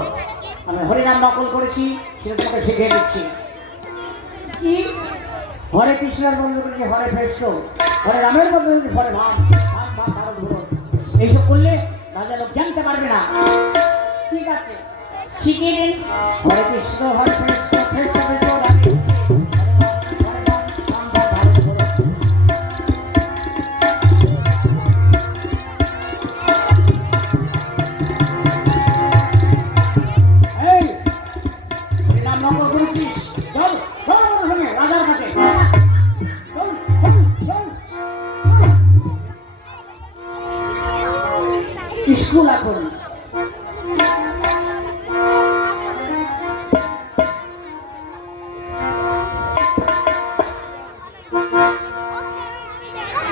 আমি হরিনাম নকল করেছি, সেটা তোমাকে শিখিয়ে দিচ্ছি। কি? হরে কৃষ্ণের বন্ধু করেছি হরে কৃষ্ণ, হরে রামের বন্ধু করেছি হরে রাম, রাম রাম ভারত ভরত। এইসব করলে রাজা লোক জানতে পারবে না। ঠিক আছে, শিখিয়ে দিন। হরে কৃষ্ণ কৃষ্ণ কৃষ্ণ রাধে হরে রাম, রাম রাম ভারত ভরত। এই হরিনাম নকল করেছিস, চল চল আমার সঙ্গে রাজার কাছে। চল চল চল। স্কুল এখন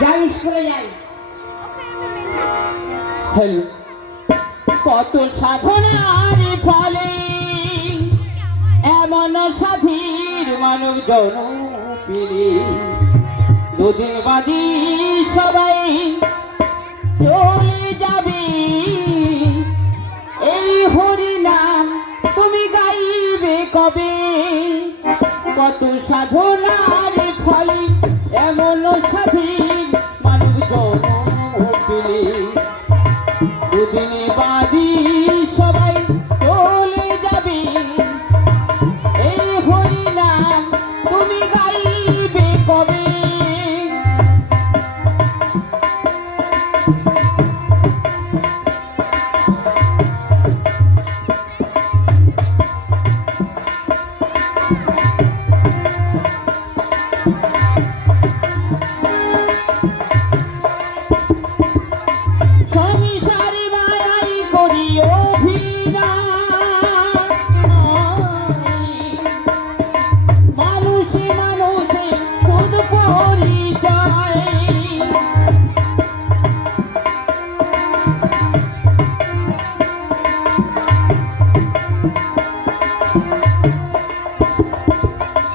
যাই, স্কুলে যাই। হ্যালো, কত সাধনার ফলে এমন সাধীর মানব জনম পেলে, দুদিন বাদী সবাই চলে যাবে। এই হরিনাম তুমি গাইবে কবে? কত সাধনার ফলে এমন স্বাধীন মানব জনম পেলে, দুদিন বাদী সবাই চলে যাবে। এই হরিনাম তুমি গাইবে কবে? সংসারে মায়াই করি অভিনয়, মানুষে মানুষে খুদ পরিচয়।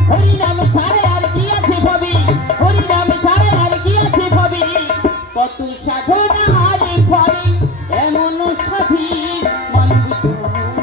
হরিনাম ছাড়ে আর কি আছে ভাবি, হরিনাম ছাড়ে আর কি আছে ভাবি। কত সাধনার ফলে এমন সাধীর মানব জনম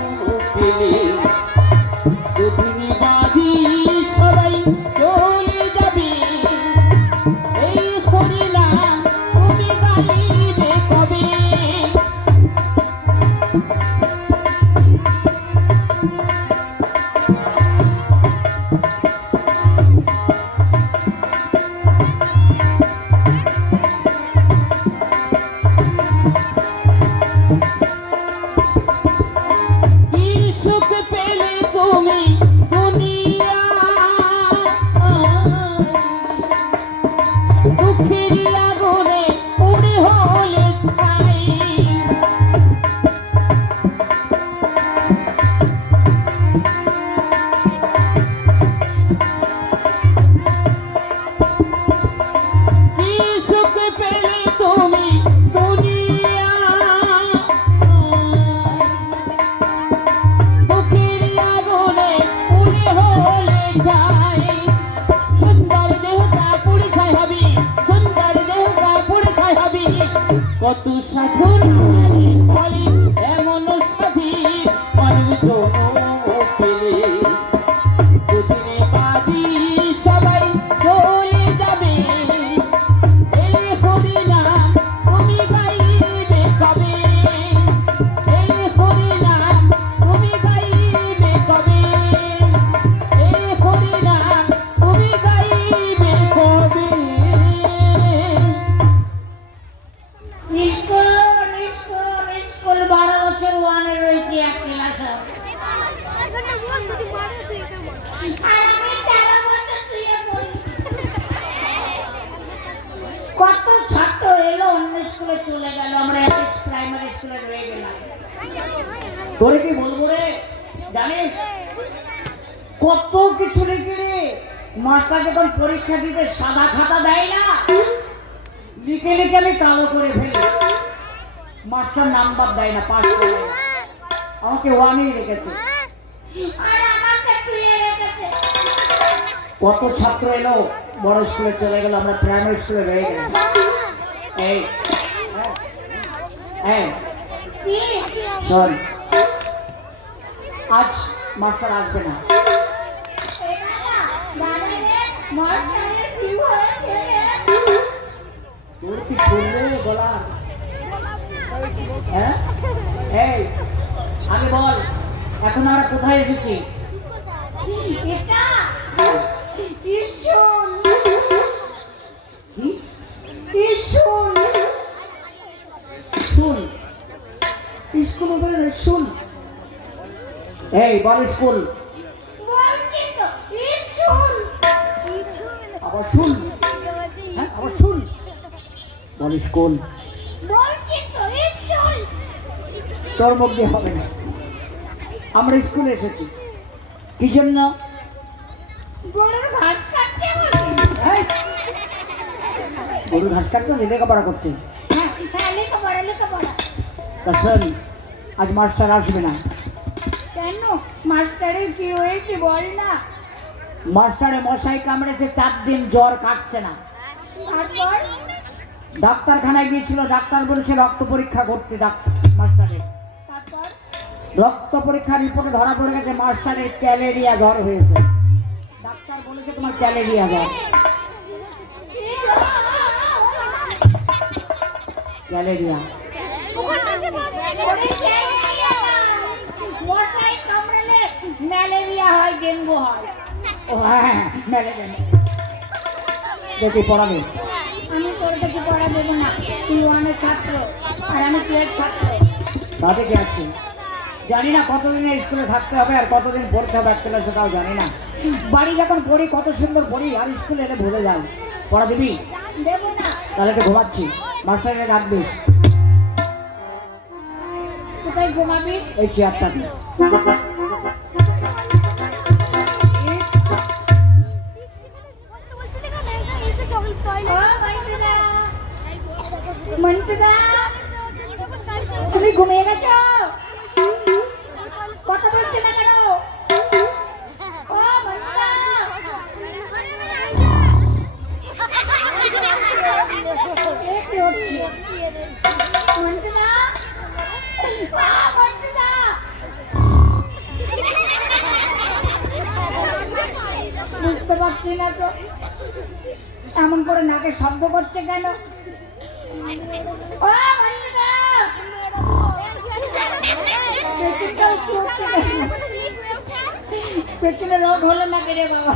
কত সাধু নারী বলে এমন সাধী মানুষ পেলে দুদিনে বাদী সবাই চলে যাবে এই হরিনাম তুমি গাইবে কবে এই হরিনাম তুমি গাইবে কবে এই হরিনাম তুমি গাইবে কবে স্কুল 12 বছর ওয়ানে রয়েছে এক ক্লাসে। আর আমি 13 বছর দুইয়ে পড়ি। কত ছাত্র এলো অন্য স্কুলে চলে গেল, আমরা এক প্রাইমারি স্কুলে রয়ে গেলাম। তোরে কি বলবো রে, জানিস কত কিছু লিখি রে। মাস্টার যখন পরীক্ষা দিতে সাদা খাতা দেয় না, লিখে লিখে আমি কালো করে ফেলি। মাস্টার নাম্বার দেয় না, পাস করে না। আমাকে ওয়ানেই রেখেছে। আর আমাকে তুইয়ে রেখেছে। কত ছাত্র এলো বড় স্কুলে চলে গেল, আমরা প্রাইমারি স্কুলে রয়ে গেলাম। এই এই কি? শোন, আজ মাস্টার আসবে না। মাস্টারের কি হয়েছে? তোর কি শুনবে বলা? হ্যাঁ, এই আগে বল, এখন আমরা কোথায় এসেছি? এটা টিউশন। কি? টিউশন। শুন, স্কুল বলে শুন। এই বল স্কুল, বলছি তো টিউশন। আবার শুন। হ্যাঁ, আবার শুন। বল স্কুল। বলছি তো টিউশন। তোর মুখ দিয়ে হবে না। আমরা স্কুলে এসেছি কি জন্য? গরুর ঘাস কাটতে বলি। এই, গরু ঘাস কাটতে লেখাপড়া করতে। হ্যাঁ হ্যাঁ, লেখাপড়া। তা শোন, আজ মাস্টার আসবে না। কেন? মাস্টারের কি হয়েছে বল না। মাস্টারে মশাই কামড়েছে, 4 দিন জ্বর কাটছে না। তারপর ডাক্তারখানায় গিয়েছিল, ডাক্তার বলেছে রক্ত পরীক্ষা করতে। মাস্টারের তারপর রক্ত পরীক্ষার রিপোর্টে ধরা পড়ে গেছে মাস্টারের ক্যালেরিয়া জ্বর হয়েছে। ডাক্তার বলেছে তোমার ক্যালেরিয়া জ্বর। ক্যালেরিয়া মশাই কামড়ালে ম্যালেরিয়া হয়, ডেঙ্গু হয়। ও হ্যাঁ, ম্যালেরিয়া। দেখি পড়াবে। আমি তোর কাছে পড়া দেবো না, তুই 1 ছাত্র আর আমি 2 ছাত্র। তাতে কি আছে? জানি না কতদিন স্কুলে থাকতে হবে আর কতদিন পড়তে হবে, এক ক্লাসে তাও জানি না। বাড়ি যখন পড়ি কত সুন্দর পড়ি, আর স্কুলে এলে ভুলে যাই। পড়া দিবি? দেবো না। তাহলে তো ঘুমাচ্ছি, মাস্টারে রাখবি। কোথায় ঘুমাবি? এই চেয়ারটাতে। মন্টুদা, তুমি ঘুমিয়ে গেছো? কথা বলছে না কেন? ও মন্টুদা, কি হচ্ছে? মন্টুদা, মন্টুদা। বুঝতে পারছি না তো, এমন করে নাকে শব্দ করছে কেন? ও মন্টুদা, পেছনে রোগ হলো না রে বাবা।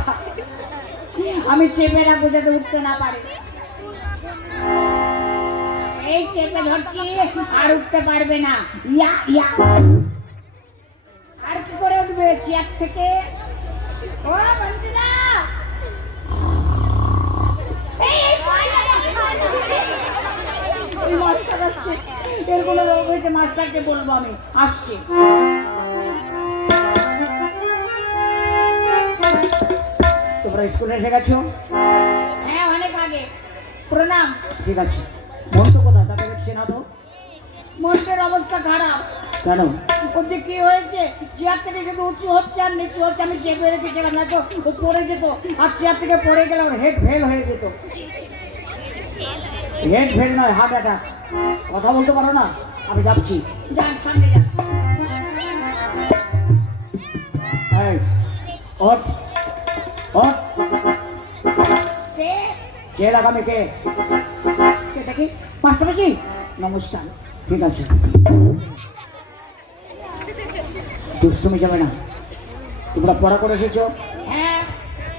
আমি চেপে রাখবো যাতে উঠতে না পারে। এই চেপে ধরছি, আর উঠতে পারবে না। ইয়া ইয়া, আর কি করে উঠবে চেয়ার থেকে? ও মন্টুদা, মাস্টার আসছে, এর কোনো রোগ হয়েছে, মাস্টারকে বলবো আমি। আসছে। তোমরা স্কুলে এসে গেছো? হ্যাঁ, অনেক আগে। প্রণাম। ঠিক আছে। মন্টু কোথায়, তাকে দেখছি না তো। মন্টুর অবস্থা খারাপ। কেন? ওর যে কি হয়েছে, চেয়ার থেকে শুধু উঁচু হচ্ছে আর নিচু হচ্ছে। আমি চেপে রেখেছিলাম, না তো ও পড়ে যেত, আর চেয়ার থেকে পড়ে গেলে ওর হেড ফেল হয়ে যেত। হেড ফেল নয়, হার্ট অ্যাটাক। কথা বলতে পারো না? আমি যাচ্ছি। যান সামনে যান। এই, ওঠ, ওঠ। কে? কে লাগামে কে? কে দেখি? মাস্টারমশাই নমস্কার। ঠিক আছে, দুষ্টুমি যাবে না। তোমরা পড়া করে এসেছো? হ্যাঁ,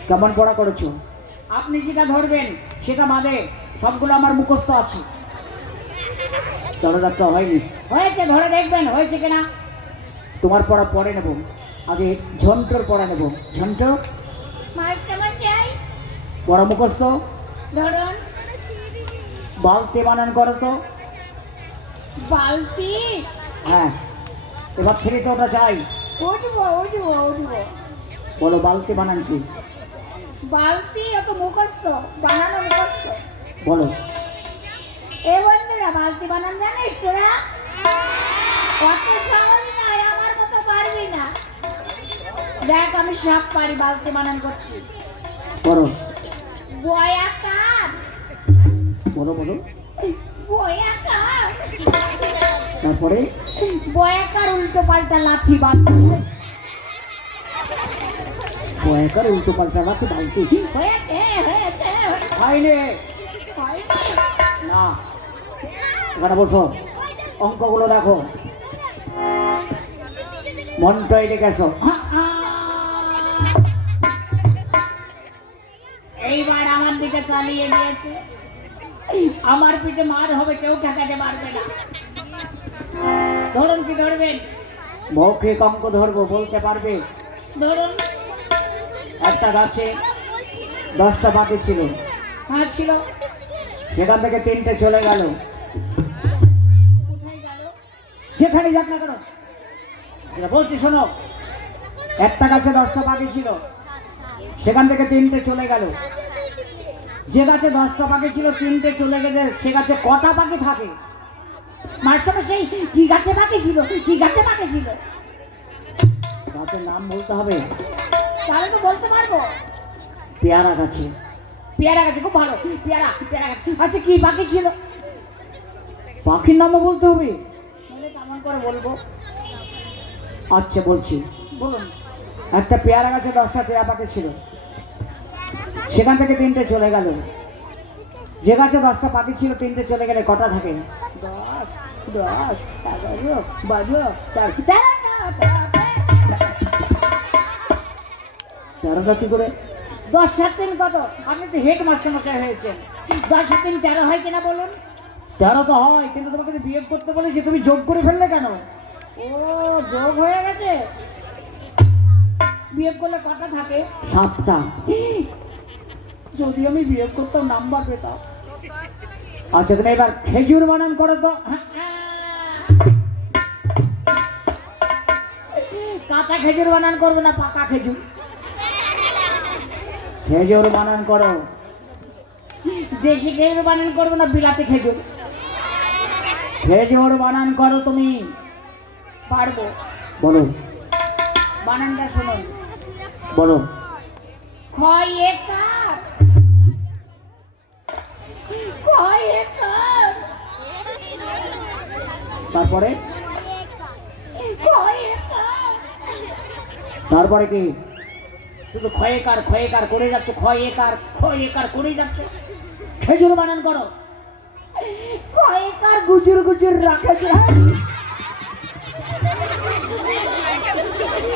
কেমন পড়া করেছো? আপনি যেটা ধরবেন সেটা মানে সবগুলো আমার মুখস্থ আছে। চলো তো হয়নি। হয়েছে, ধরে দেখবেন হয়েছে কিনা। তোমার পড়া পরে নেব, আগে ঝন্টর পড়া নেব। ঝন্ট মাস্টারমশাই পড়া মুখস্থ। ধরুন। বালতি বানান করো তো। বালতি। হ্যাঁ, এবার থেকে তো ওটা চাই। উঠবো উঠবো উঠবো। বলো বালতি বানান কি? বালতি অত মুখস্থ, বানানো মুখস্থ। বলো। এ বন্ধুরা, বালতি বানান জানিস তোরা? কত সহজ নয়, আমার মতো পারবি না। দেখ আমি সব পারি, বালতি বানান করছি। করো। বয়াকার। বলো বলো। বয়াকার। তারপরে বয়াকার উল্টো পাল্টা লাথি বালতি। বয়াকার উল্টো পাল্টা রাখি বালতি। হয়েছে হয়েছে। হয়নি হয়নি। না, এখানে বসো, অঙ্কগুলো দেখো। মনটাই রেখে আসো। এইবার আমার দিকে চালিয়ে দিয়েছে। আমার পিঠে মার হবে, কেউ ঠেকাতে পারবে না। ধরুন, কি ধরবেন? মৌখিক অঙ্ক ধরবো, বলতে পারবে? ধরুন। একটা গাছে 10টা পাখি ছিল, হ্যাঁ ছিল। সেখান থেকে 3টে চলে গেল। কোথায় গেল? যেখানে যাক না কেন, যেটা বলছি শোনো। একটা গাছে 10টা পাখি ছিল, সেখান থেকে 3টে চলে গেল। যে গাছে 10টা পাখি ছিল 3টে চলে গেলে সে গাছে কটা পাখি থাকে? মাস্টারমশাই, কি গাছে পাখি ছিল? কি গাছে পাখি ছিল? গাছের নাম বলতে হবে। তাহলে তো বলতে পারবো। পেয়ারা গাছে। পেয়ারা গাছে, খুব ভালো। পেয়ারা পেয়ারা গাছ। আচ্ছা, কি পাখি ছিল? পাখির নামও বলতে হবে? তাহলে কেমন করে বলবো? আচ্ছা বলছি। বলুন। একটা পেয়ারা গাছে 10টা পেয়ারা পাখি ছিল, সেখান থেকে 3টে চলে গেল। যে গাছে 10টা পাখি ছিল 3টে চলে গেলে কটা থাকে? 10 10 11 12 তেরোটা কি করে? 10 7 3 কত? আপনি তো হেড মাস্টারমশাই হয়েছেন। 10 7 3 13 হয় কিনা বলুন? 13 তো হয়, কিন্তু তোমাকে যে বিয়োগ করতে বলেছি তুমি যোগ করে ফেললে কেন? ও, যোগ হয়ে গেছে। বিয়োগ করলে কটা থাকে? 7টা। যদি আমি বিয়োগ করতাম নাম্বার পেতাম। আচ্ছা তুমি এবার খেজুর বানান করো তো। কাঁচা খেজুর বানান করবো না, পাকা খেজুর। খেজুর বানান করো। দেশি খেজুর বানান করবো না, বিলাতি খেজুর। খেজুর বানান করো তুমি। পারবো। বলো বানানটা শুনুন। বলো। ক্ষয় একার। ক্ষয় একার। তারপরে ক্ষয় একার। তারপরে কি? শুধু ক্ষয়কার ক্ষয়কার করে যাচ্ছে, ক্ষয়কার করে যাচ্ছে। খেজুর বানান করো। ক্ষয়কার গুজুর গুজুর রাখা যায়।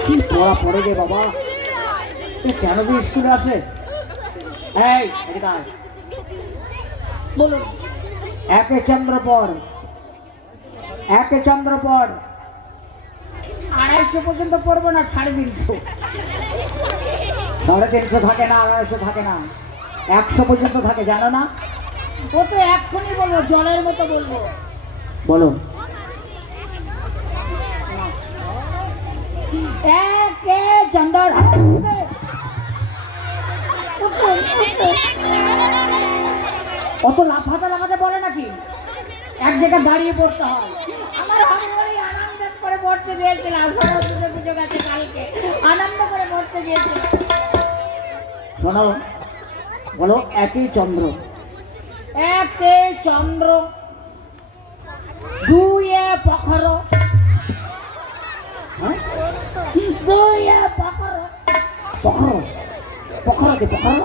কি পড়া পড়ে গে বাবা, এ কেন যে স্কুলে আসে? এই এদিকে আয়। বলুন। একে চন্দ্রপড়, একে চন্দ্রপড়। 250 পর্যন্ত পড়বো না, 350। 350 থাকে না, 250 থাকে না, 100 পর্যন্ত থাকে, জানো না? ও তো এক্ষুনি বলবো, জলের মতো বলবো। বলো। একে চন্দর। অত লাফাতে লাফাতে বলে নাকি? এক জায়গায় দাঁড়িয়ে পড়তে হয়। আমার হাবুড়ি আনন্দ করে পড়তে দিয়েছিলাম, সরস্বতী পুজো গেছে কালকে, আনন্দ করে পড়তে দিয়েছিলাম। শোনো, বলো একই চন্দ্র। একে চন্দ্র। দুয়ে পখরো, হ্যাঁ দুয়ে পখরো, পখরো পখরো কি পখরো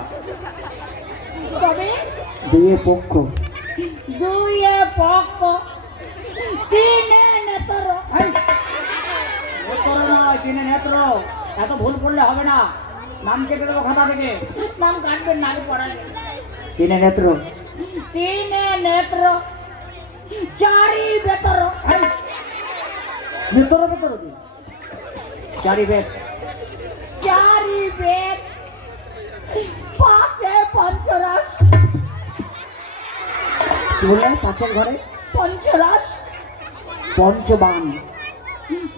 তবে দুয়ে পক্ষ দুয়ে পক্ষ, তিনে নেতর। নেত্র নয় তিনে নেত্র, এত ভুল করলে হবে না, নাম কেটে দেবো খাতা থেকে। নাম কাটবেন না, আমি পড়াই। তিনে নেত্র, তিনে নেত্র, চারি বেতর, নেত্র ভেতর দি চারি বেদ, চারি বেদ, পাঁচে পঞ্চরস, কি বললেন? পাঁচের ঘরে পঞ্চরস, পঞ্চবান,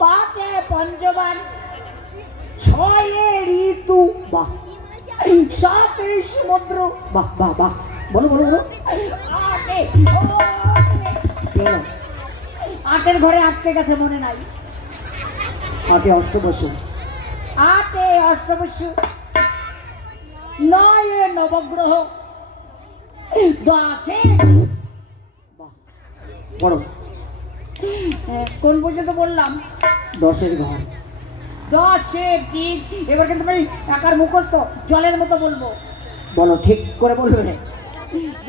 পাঁচে পঞ্চবান, ছয়ে ঋতু, বাহ সাতে সমুদ্র, বাহ বাহ বাহ, বলো বলো বলো। আটে কি হলো? আটের ঘরে আটকে গেছে, মনে নাই। আটে অষ্টবসু, আটে অষ্টবসু, নয়ে নবগ্রহ, দশে বাহ বড়, কোন পর্যন্ত বললাম? দশের ঘর, দশে দিক। এবার কিন্তু আমি একার মুখস্থ জলের মতো বলবো। বলো ঠিক করে বলবে রে।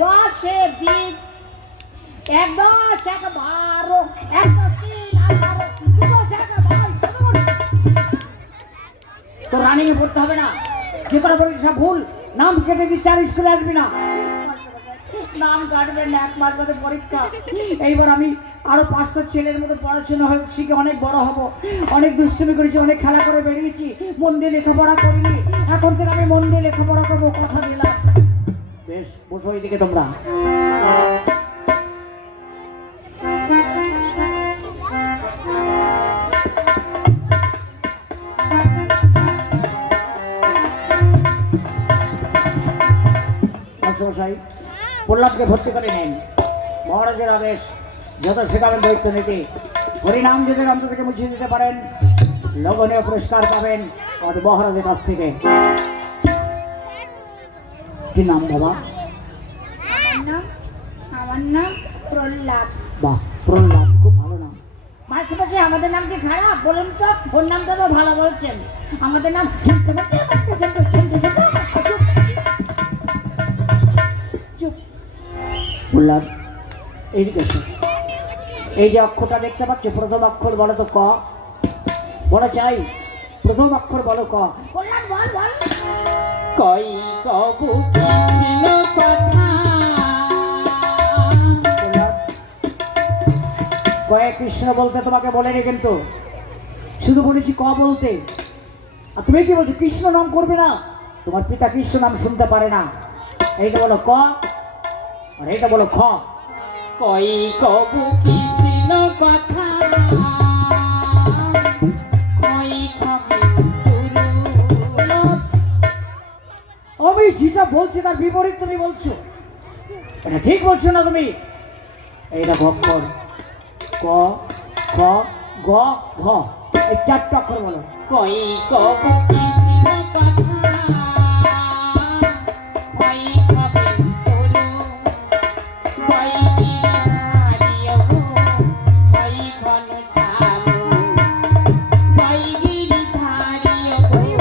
দশে দিক, এক দশ এক বারো, এক দশ তিন আর বারো, দু দশ এক বাইশ। তো রানিং এ পড়তে হবে না, যে করা বলেছি সব ভুল, নাম কেটে দিচ্ছি আর স্কুলে আসবি না। নাম কাটবেন না, এক মাস বাদে পরীক্ষা। এইবার আমি আরো 5টা ছেলের মতো পড়াশোনা শিখে অনেক বড় হব, অনেক দুষ্টুমি করেছি, অনেক খেলা করে বেরিয়েছি, মন দিয়ে লেখাপড়া করিনি, এখন থেকে আমি মন দিয়ে লেখাপড়া করবো, কথা দিলাম। বেশ বসো এইদিকে তোমরা। মশাই প্রহ্লাদকে ভর্তি করে নেন, মহারাজের আদেশ, যত শেখাবেন দায়িত্ব নিতে। হরিনাম যদি অন্ত থেকে মুছিয়ে দিতে পারেন, লবণীয় পুরস্কার পাবেন আমাদের মহারাজের কাছ থেকে। কি নাম বাবা? আমার নাম প্রহ্লাদ। বাহ প্রহ্লাদ, খুব ভালো নাম। মাঝে মাঝে আমাদের নাম কি খারাপ বলুন তো? ওর নামটা তো ভালো বলছেন। আমাদের নাম চুপ। প্রহ্লাদ এইদিকে এসো। এই যে অক্ষরটা দেখতে পাচ্ছ, প্রথম অক্ষর বলো তো ক, বলো চাই, প্রথম অক্ষর বলো ক। প্রহ্লাদ বল বল। কই কবু কৃষ্ণ কথা, প্রহ্লাদ, কয়ে কৃষ্ণ বলতে তোমাকে বলেনি কিন্তু, শুধু বলেছি ক বলতে। আর তুমি কি বলছো কৃষ্ণ নাম করবে না? তোমার পিতা কৃষ্ণ নাম শুনতে পারে না। এইটা বলো ক, আর এইটা বলো খ। কই কবু কৃষ্ণ কথা, কই কবু গুরু। আমি যেটা বলছি তার বিপরীত তুমি বলছো, এটা ঠিক বলছো না তুমি। এইটা অক্ষর ক, খ, গ, ঘ, এই 4টা অক্ষর বলো। কই কবু কৃষ্ণ কথা, কই কবু গুরু। কই গিরিধারিয়, কই ঘন ছাবু। কই গিরিধারিয়, হরি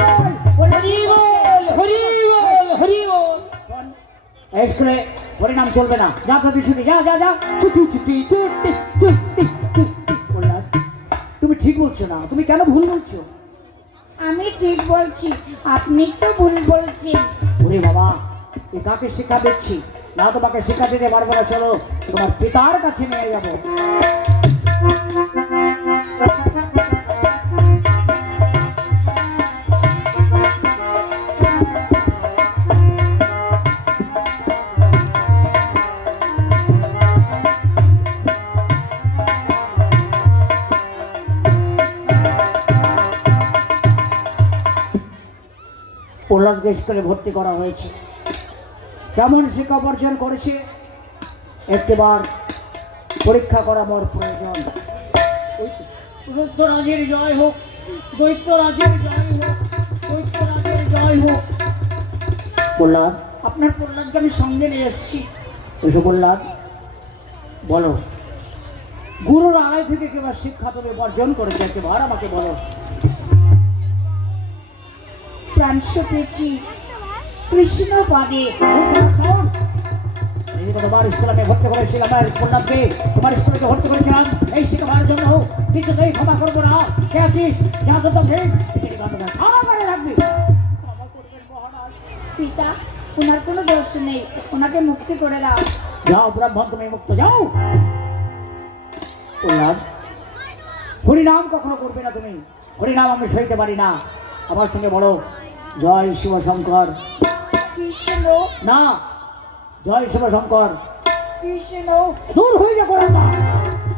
বল হরি বল হরি বল। এই স্কুলে হরিনাম চলবে না, যা প্রতি ছুটি, যা যা যা। ছুটি ছুটি ছুটি ছুটি ছুটি। প্রহ্লাদ, তুমি ঠিক বলছো না, তুমি কেন ভুল বলছো? আমি ঠিক বলছি, আপনি তো ভুল বলছেন। ওরে বাবা, এ কাকে শিক্ষা দিচ্ছি? না তোমাকে শিক্ষা দিতে পারবো না, চলো তোমার পিতার কাছে নিয়ে যাবো। প্রহ্লাদকে স্কুলে ভর্তি করা হয়েছে। কেমন শিক্ষা অর্জন করেছে একটিবার পরীক্ষা করা মোর প্রয়োজন। দৈত্যরাজের জয় হোক, দৈত্যরাজের জয় হোক, দৈত্যরাজের জয় হোক। প্রহ্লাদ, আপনার প্রহ্লাদকে আমি সঙ্গে নিয়ে এসেছি। এসো প্রহ্লাদ, বলো গুরুর আড়াই থেকে কিংবা শিক্ষা তুমি বর্জন করেছে একবার আমাকে বলো। প্রাংশ পেয়েছি কৃষ্ণ পাদে। এই কতবার স্কুলে আমি ভর্তি করেছিলাম আর প্রহ্লাদকে তোমার স্কুলে ভর্তি করেছিলাম এই শিক্ষার জন্য, কিছুতেই ক্ষমা করবো না। কে আছিস যা তো ক্ষমা করে রাখবি। ক্ষমা করবেন মহারাজ। পিতা, ওনার কোনো দোষ নেই, ওনাকে মুক্তি করে দাও। যাও ব্রাহ্মণ, তুমি মুক্ত যাও। প্রহ্লাদ, হরিনাম কখনো করবে না তুমি। হরিনাম আমি সইতে পারি না। আমার সঙ্গে বলো জয় শিব শঙ্কর। কৃষ্ণ না, জয় শিব শঙ্কর। কৃষ্ণ দূর হয়ে যা করে না।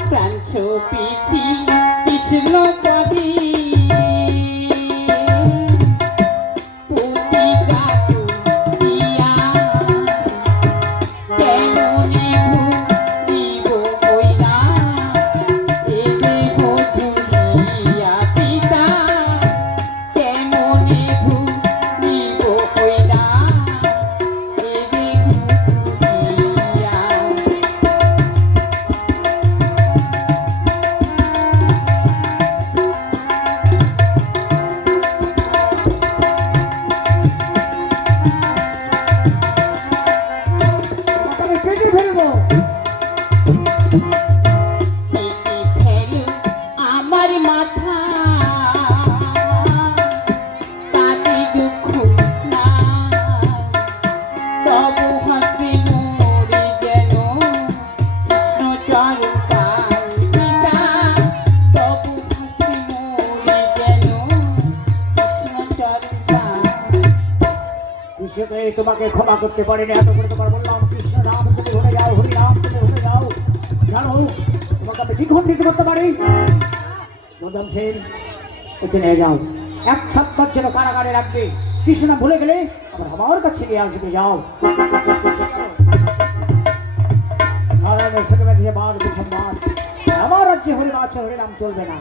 প্রাংশ পিছি কৃষ্ণ পদে পুতিকা তুলিয়া কেমনে ভুলিব কইরা এ দেব ধুলিয়া পিতা কেমনে ভুলিব কইরা এ দেব ধুলিয়া। আমি কেটে ফেলবো। কেটে ফেলো আমার মাথা তাতে দুঃখ না তবু হাতে মরে যেন কৃষ্ণচরণ পাই পিতা তবু হাতে মরে যেন কৃষ্ণচরণ পাই। কিছুতেই তোমাকে ক্ষমা করতে পারিনি। এত করে তোমার বললাম কৃষ্ণ নাম তুমি ভুলে যাও, হরি নাম তুমি ভুলে যাও। জানো তোমাকে আমি দ্বিখণ্ডিত করতে পারি। বললাম সেন ওকে নিয়ে যাও, এক সপ্তাহ জন্য কারাগারে রাখবে। কৃষ্ণ নাম ভুলে গেলে আবার আমার কাছে নিয়ে আসবে। যাও। নারায়ণের সাথে বেঁধে বাদ বিসম্বাদ। আমার রাজ্যে হরি আছে, হরি নাম চলবে না।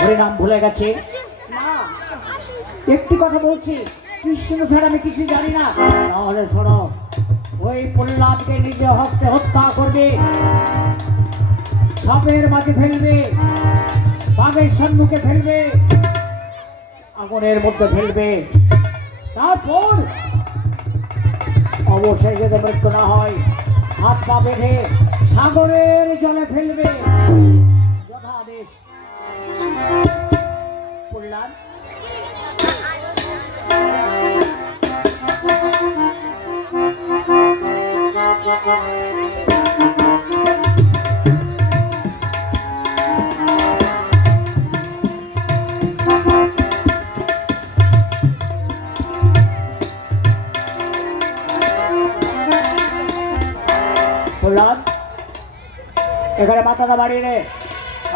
হরিনাম ভুলে গেছে না। একটি কথা বলছি, কৃষ্ণ ছাড়া আমি কিছু জানি না। তাহলে শোনো, ওই প্রহ্লাদকে নিজে হস্তে হত্যা করবে, সাপের মাঝে ফেলবে, বাঘের সম্মুখে ফেলবে, আগুনের মধ্যে ফেলবে। তারপর অবশ্যই যদি মৃত্যু না হয় হাত পা বেঁধে সাগরের জলে ফেলবে। যথাদেশ। প্রহ্লাদ, প্রহ্লাদ, এখানে মাথাটা বাড়িয়ে রে,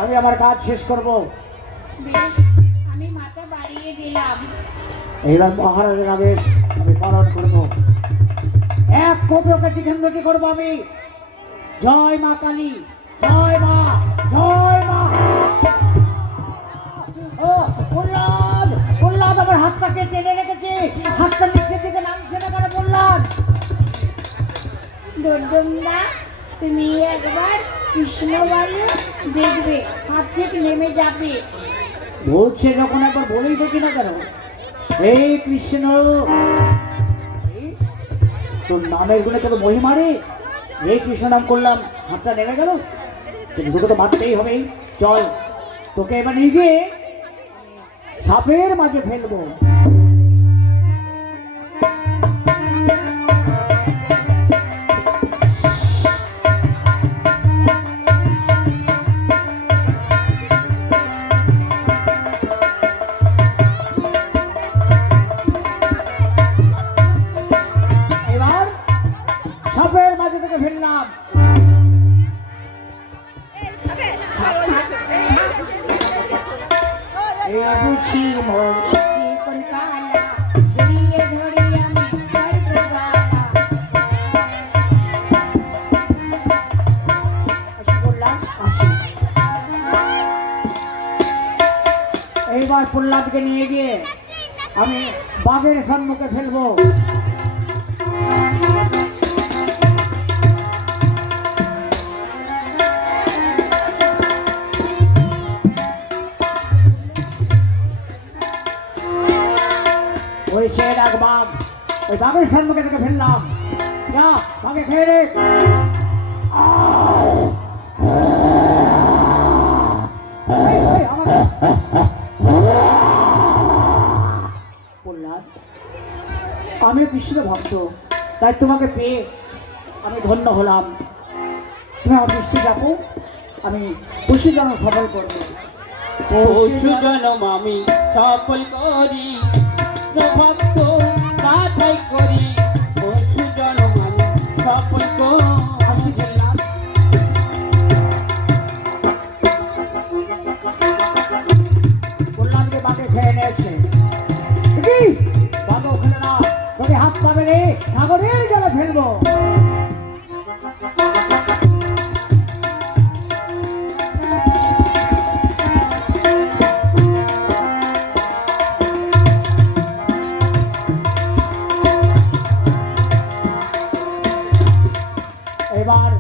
আমি আমার কাজ শেষ করবো। বেশ, আমি মাথা বাড়িয়ে দিলাম। এইবার মহারাজের আদেশ আমি পালন করবো। এক কোপকে দ্বিখণ্ডটি করবো আমি। জয় মা কালী, জয় মা, জয় মা। ও প্রহ্লাদ, প্রহ্লাদ আমার হাতটাকে টেনে রেখেছে, হাতটা নিচের দিকে নামছে না কেন প্রহ্লাদ? দোদ্দমদা, তুমি একবার কৃষ্ণ বাড়ি দেখবে, হাত থেকে নেমে যাবে। বলছে যখন একবার বলেই দেখি না কেন। এই কৃষ্ণ, এই তোর নামের গুণে কত মহিমা রে। এই কৃষ্ণ নাম করলাম, হাতটা নেমে গেল। কিন্তু তোকে তো মারতেই হবে। চল, তোকে এবার নিয়ে গিয়ে সাপের মাঝে ফেলবো। এবার সাপের মাঝে থেকে ফেললাম। এই বুঝি মোর জীবন কালা, জড়িয়ে ধরি আমি সর্ববালা। এসে বললাম আসি। এইবার প্রহ্লাদকে নিয়ে গিয়ে আমি বাঘের সম্মুখে ফেলবো। বাঘের সম্মুখে থেকে ফেললাম। যা বাঘে খেয়ে রে। প্রহ্লাদ, আমি কৃষ্ণ ভক্ত, তাই তোমাকে পেয়ে আমি ধন্য হলাম। তুমি আমার দৃষ্টি যাবো, আমি খুশি যেন সফল করবো। পশু জনম আমি সফল করি, ভক্ত মাথায় করি। পশু জনম আমি সফল করি। আসি ফেললাম। প্রহ্লাদকে বাঘে খেয়ে নিয়েছে। কি বাঘ ওখানে না, তোকে হাত পাবে রে, সাগরের জলে ফেলবো। এবার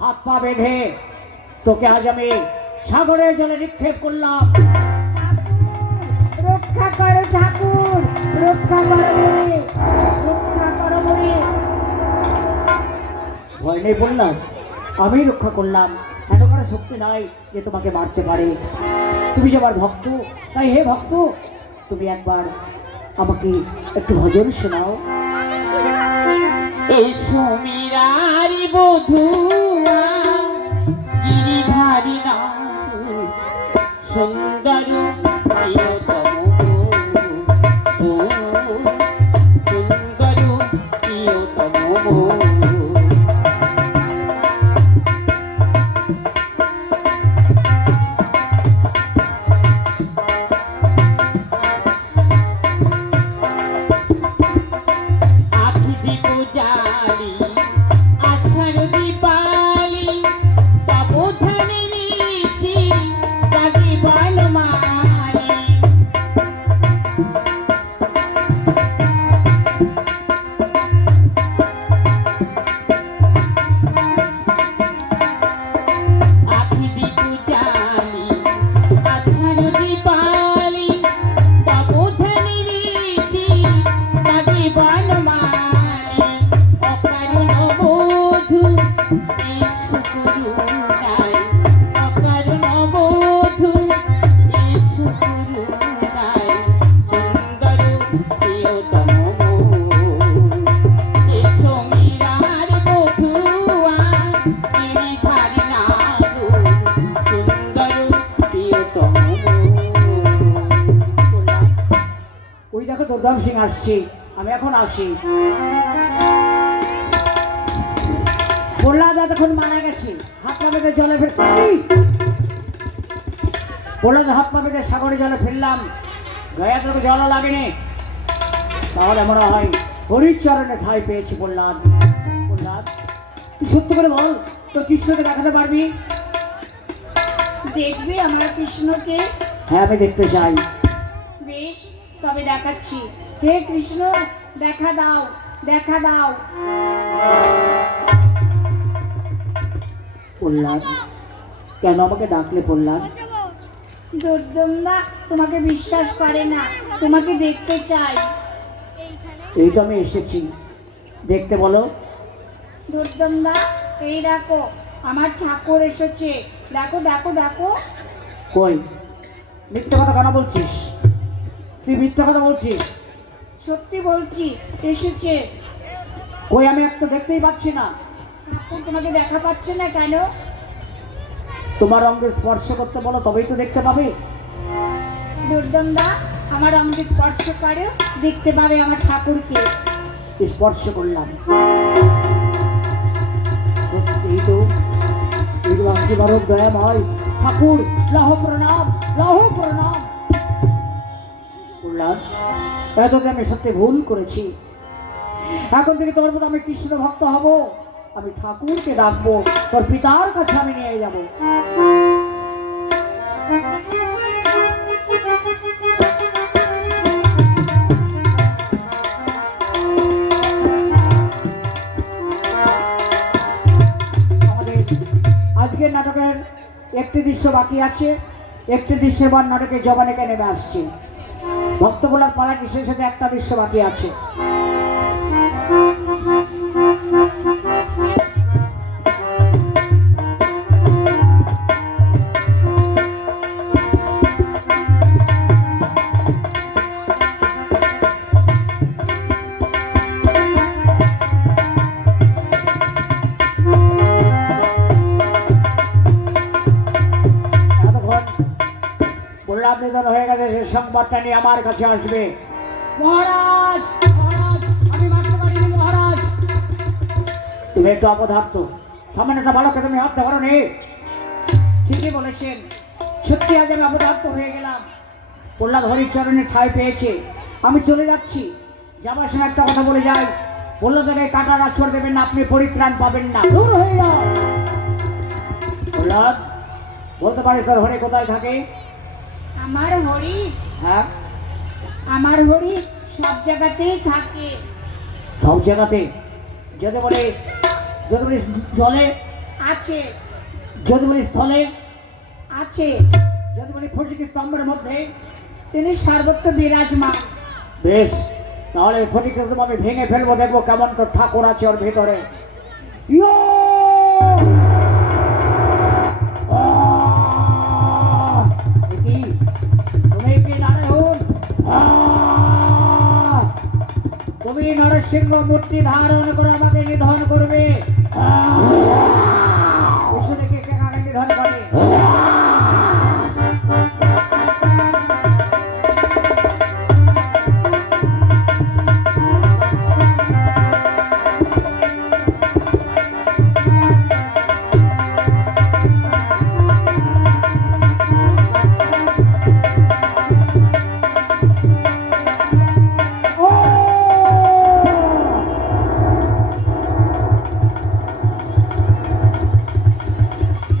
হাত পা বেঁধে তোকে আজ আমি সাগরের জলে নিক্ষেপ করলাম। রক্ষা করো ঠাকুর, রক্ষা করো বলে, রক্ষা করো বলে। ভয় নেই বললাম, আমি রক্ষা করলাম। এত করে শক্তি নাই যে তোমাকে মারতে পারে। তুমি যে আমার ভক্ত, তাই হে ভক্ত, তুমি একবার আমাকে একটু ভজন শোনাও। এসো মীরারি বধুয়া গিরিধারী নাথ, সুন্দর প্রিয়তম গো, সুন্দর প্রিয়তম গো। আখি দিব জালি আষাঢ় দীপালি, তব ধ্যানে নিয়েছি জাগি বনমালী। আখি দিব জালি আষাঢ় দীপালি, তব ধ্যানে নিয়েছি জাগি বনমালী। অকারণ বধূ এসো করুণায়, অকারণ বধূ এসো করুণায়, সুন্দর প্রিয়তম গো। এসো মীরার বধূয়া গিরিধারী নাথ, সুন্দর প্রিয়তম গো। ওই দেখো দুর্দাম সিং আসছে, আমি এখন আসি। প্রহ্লাদ এতক্ষণ মারা গেছে, হাত পা বেঁধে জলে ফেল। প্রহ্লাদ হাত পা বেঁধে সাগরে জলে ফেললাম, গায়ে তোকে জল লাগেনি। তাহলে মনে হয় হরির চরণে ঠাঁই পেয়েছি। প্রহ্লাদ, প্রহ্লাদ তুই সত্য করে বল, তোর কৃষ্ণকে দেখাতে পারবি? দেখবে আমার কৃষ্ণকে? হ্যাঁ, আমি দেখতে চাই। বেশ, তবে দেখাচ্ছি। হে কৃষ্ণ, দেখা দাও, দেখা দাও। প্রহ্লাদ, কেন আমাকে ডাকলে প্রহ্লাদ? দুর্দমদা তোমাকে বিশ্বাস করে না, তোমাকে দেখতে চাই। এই তো আমি এসেছি, দেখতে বলো। দুর্দমদা, এই দেখো আমার ঠাকুর এসেছে, দেখো দেখো দেখো। কই, মিথ্যে কথা কেন বলছিস? তুই মিথ্যে কথা বলছিস। সত্যি বলছি, এসেছে। কই, আমি একটা দেখতেই পাচ্ছি না। ঠাকুর তোমাকে দেখা পাচ্ছে না কেন? তোমার অঙ্গে স্পর্শ করতে বলো, তবেই তো দেখতে পাবে। দুর্দমদা, আমার অঙ্গে স্পর্শ করে দেখতে পাবে আমার ঠাকুরকে। স্পর্শ করলাম, সত্যিই তো এই যে ভক্তি ভারত দয়াময় ঠাকুর, লাহ প্রণাম, লাহ প্রণাম। বললাম এতদিন আমি সত্যি ভুল করেছি, এখন থেকে তোমার মতো আমি কৃষ্ণ ভক্ত হব। আমি ঠাকুরকে ডাকবো, তোর পিতার কাছে আমি নিয়ে যাব। আমাদের আজকের নাটকের একটি দৃশ্য বাকি আছে, একটি দৃশ্যের পর নাটকের জবানিকা নেমে আসছে। ভক্ত বলার পালাটি শেষ হতে একটা দৃশ্য বাকি আছে। প্রহ্লাদ নিধন হয়ে গেছে সে সংবাদটা নিয়ে আমার কাছে আসবে। মহারাজ মহারাজ আমি মারতে পারিনি মহারাজ। তুমি একটু অপদার্থ, সামান্য একটা বালককে তুমি হত্যা করো নি। ঠিকই বলেছেন, সত্যি আজ আমি অপদার্থ হয়ে গেলাম। প্রহ্লাদ হরিচরণের ঠাঁই পেয়েছে, আমি চলে যাচ্ছি। যাবার সময় একটা কথা বলে যাই, প্রহ্লাদকে কাটার আছড় দেবেন না, আপনি পরিত্রাণ পাবেন না। দূর হয়ে যাও। প্রহ্লাদ, বলতে পারিস তোর হরি কোথায় থাকে? আমার হরি হ্যাঁ, আমার হরি সব জায়গাতেই থাকে। সব জায়গাতে? যদি বলিস জলে, আছে যদি বলিস স্থলে, আছে যদি বলি ফটিক স্তম্ভের মধ্যে, তিনি সর্বত্র বিরাজমান। বেশ, তাহলে ফটিক স্তম্ভ আমি ভেঙে ফেলবো, দেখবো কেমন তোর ঠাকুর আছে ওর ভেতরে। ইয়ো! আহ! এ কি? তুমি কি নারায়ণ? আহ! তুমি নরসিংহ মূর্তি ধারণ করে আমাকে নিধন করবে। এসো দেখি কে কাকে নিধন করে।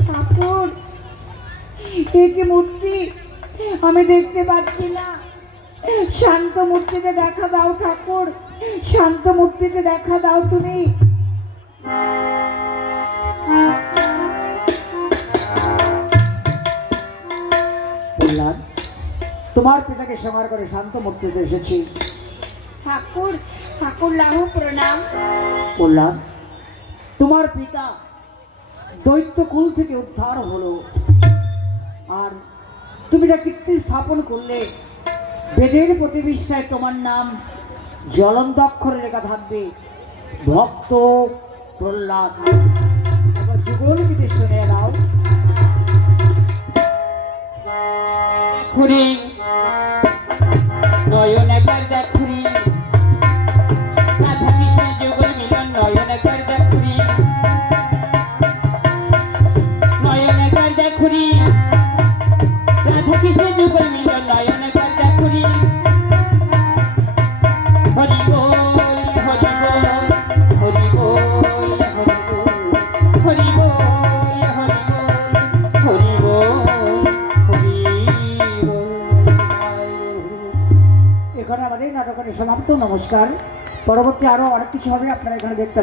ঠাকুর, এ কি মূর্তি আমি দেখতে পাচ্ছি না। শান্ত মূর্তিতে দেখা দাও ঠাকুর, শান্ত মূর্তিতে দেখা দাও তুমি। প্রহ্লাদ, তোমার পিতাকে সংহার করে শান্ত মূর্তিতে এসেছি। ঠাকুর ঠাকুর লাহু প্রণাম। প্রহ্লাদ, তোমার পিতা দৈত্য কুল থেকে উদ্ধার হলো, আর তুমি যা কীর্তি স্থাপন করলে, বেদের প্রতিষ্ঠায় তোমার নাম জ্বলন্ত অক্ষরে লেখা থাকবে, ভক্ত প্রহ্লাদ। এবার যুগল গীতে শুনে নাও। খুরি নয়ন একবার দেখুরি, রাধা কৃষ্ণ যুগল মিলন নয়ন একবার দেখুরি, নয়ন একবার দেখুরি, রাধা কৃষ্ণ যুগল মিলন নয়ন একবার দেখুরি। হরি বল হরি বল হরি বল হরি বল হরি বল হরি বল হরি বল। এখানে আমাদের নাটকের সমাপ্ত। নমস্কার। পরবর্তী আরো অনেক কিছু হবে, আপনারা এখানে দেখতে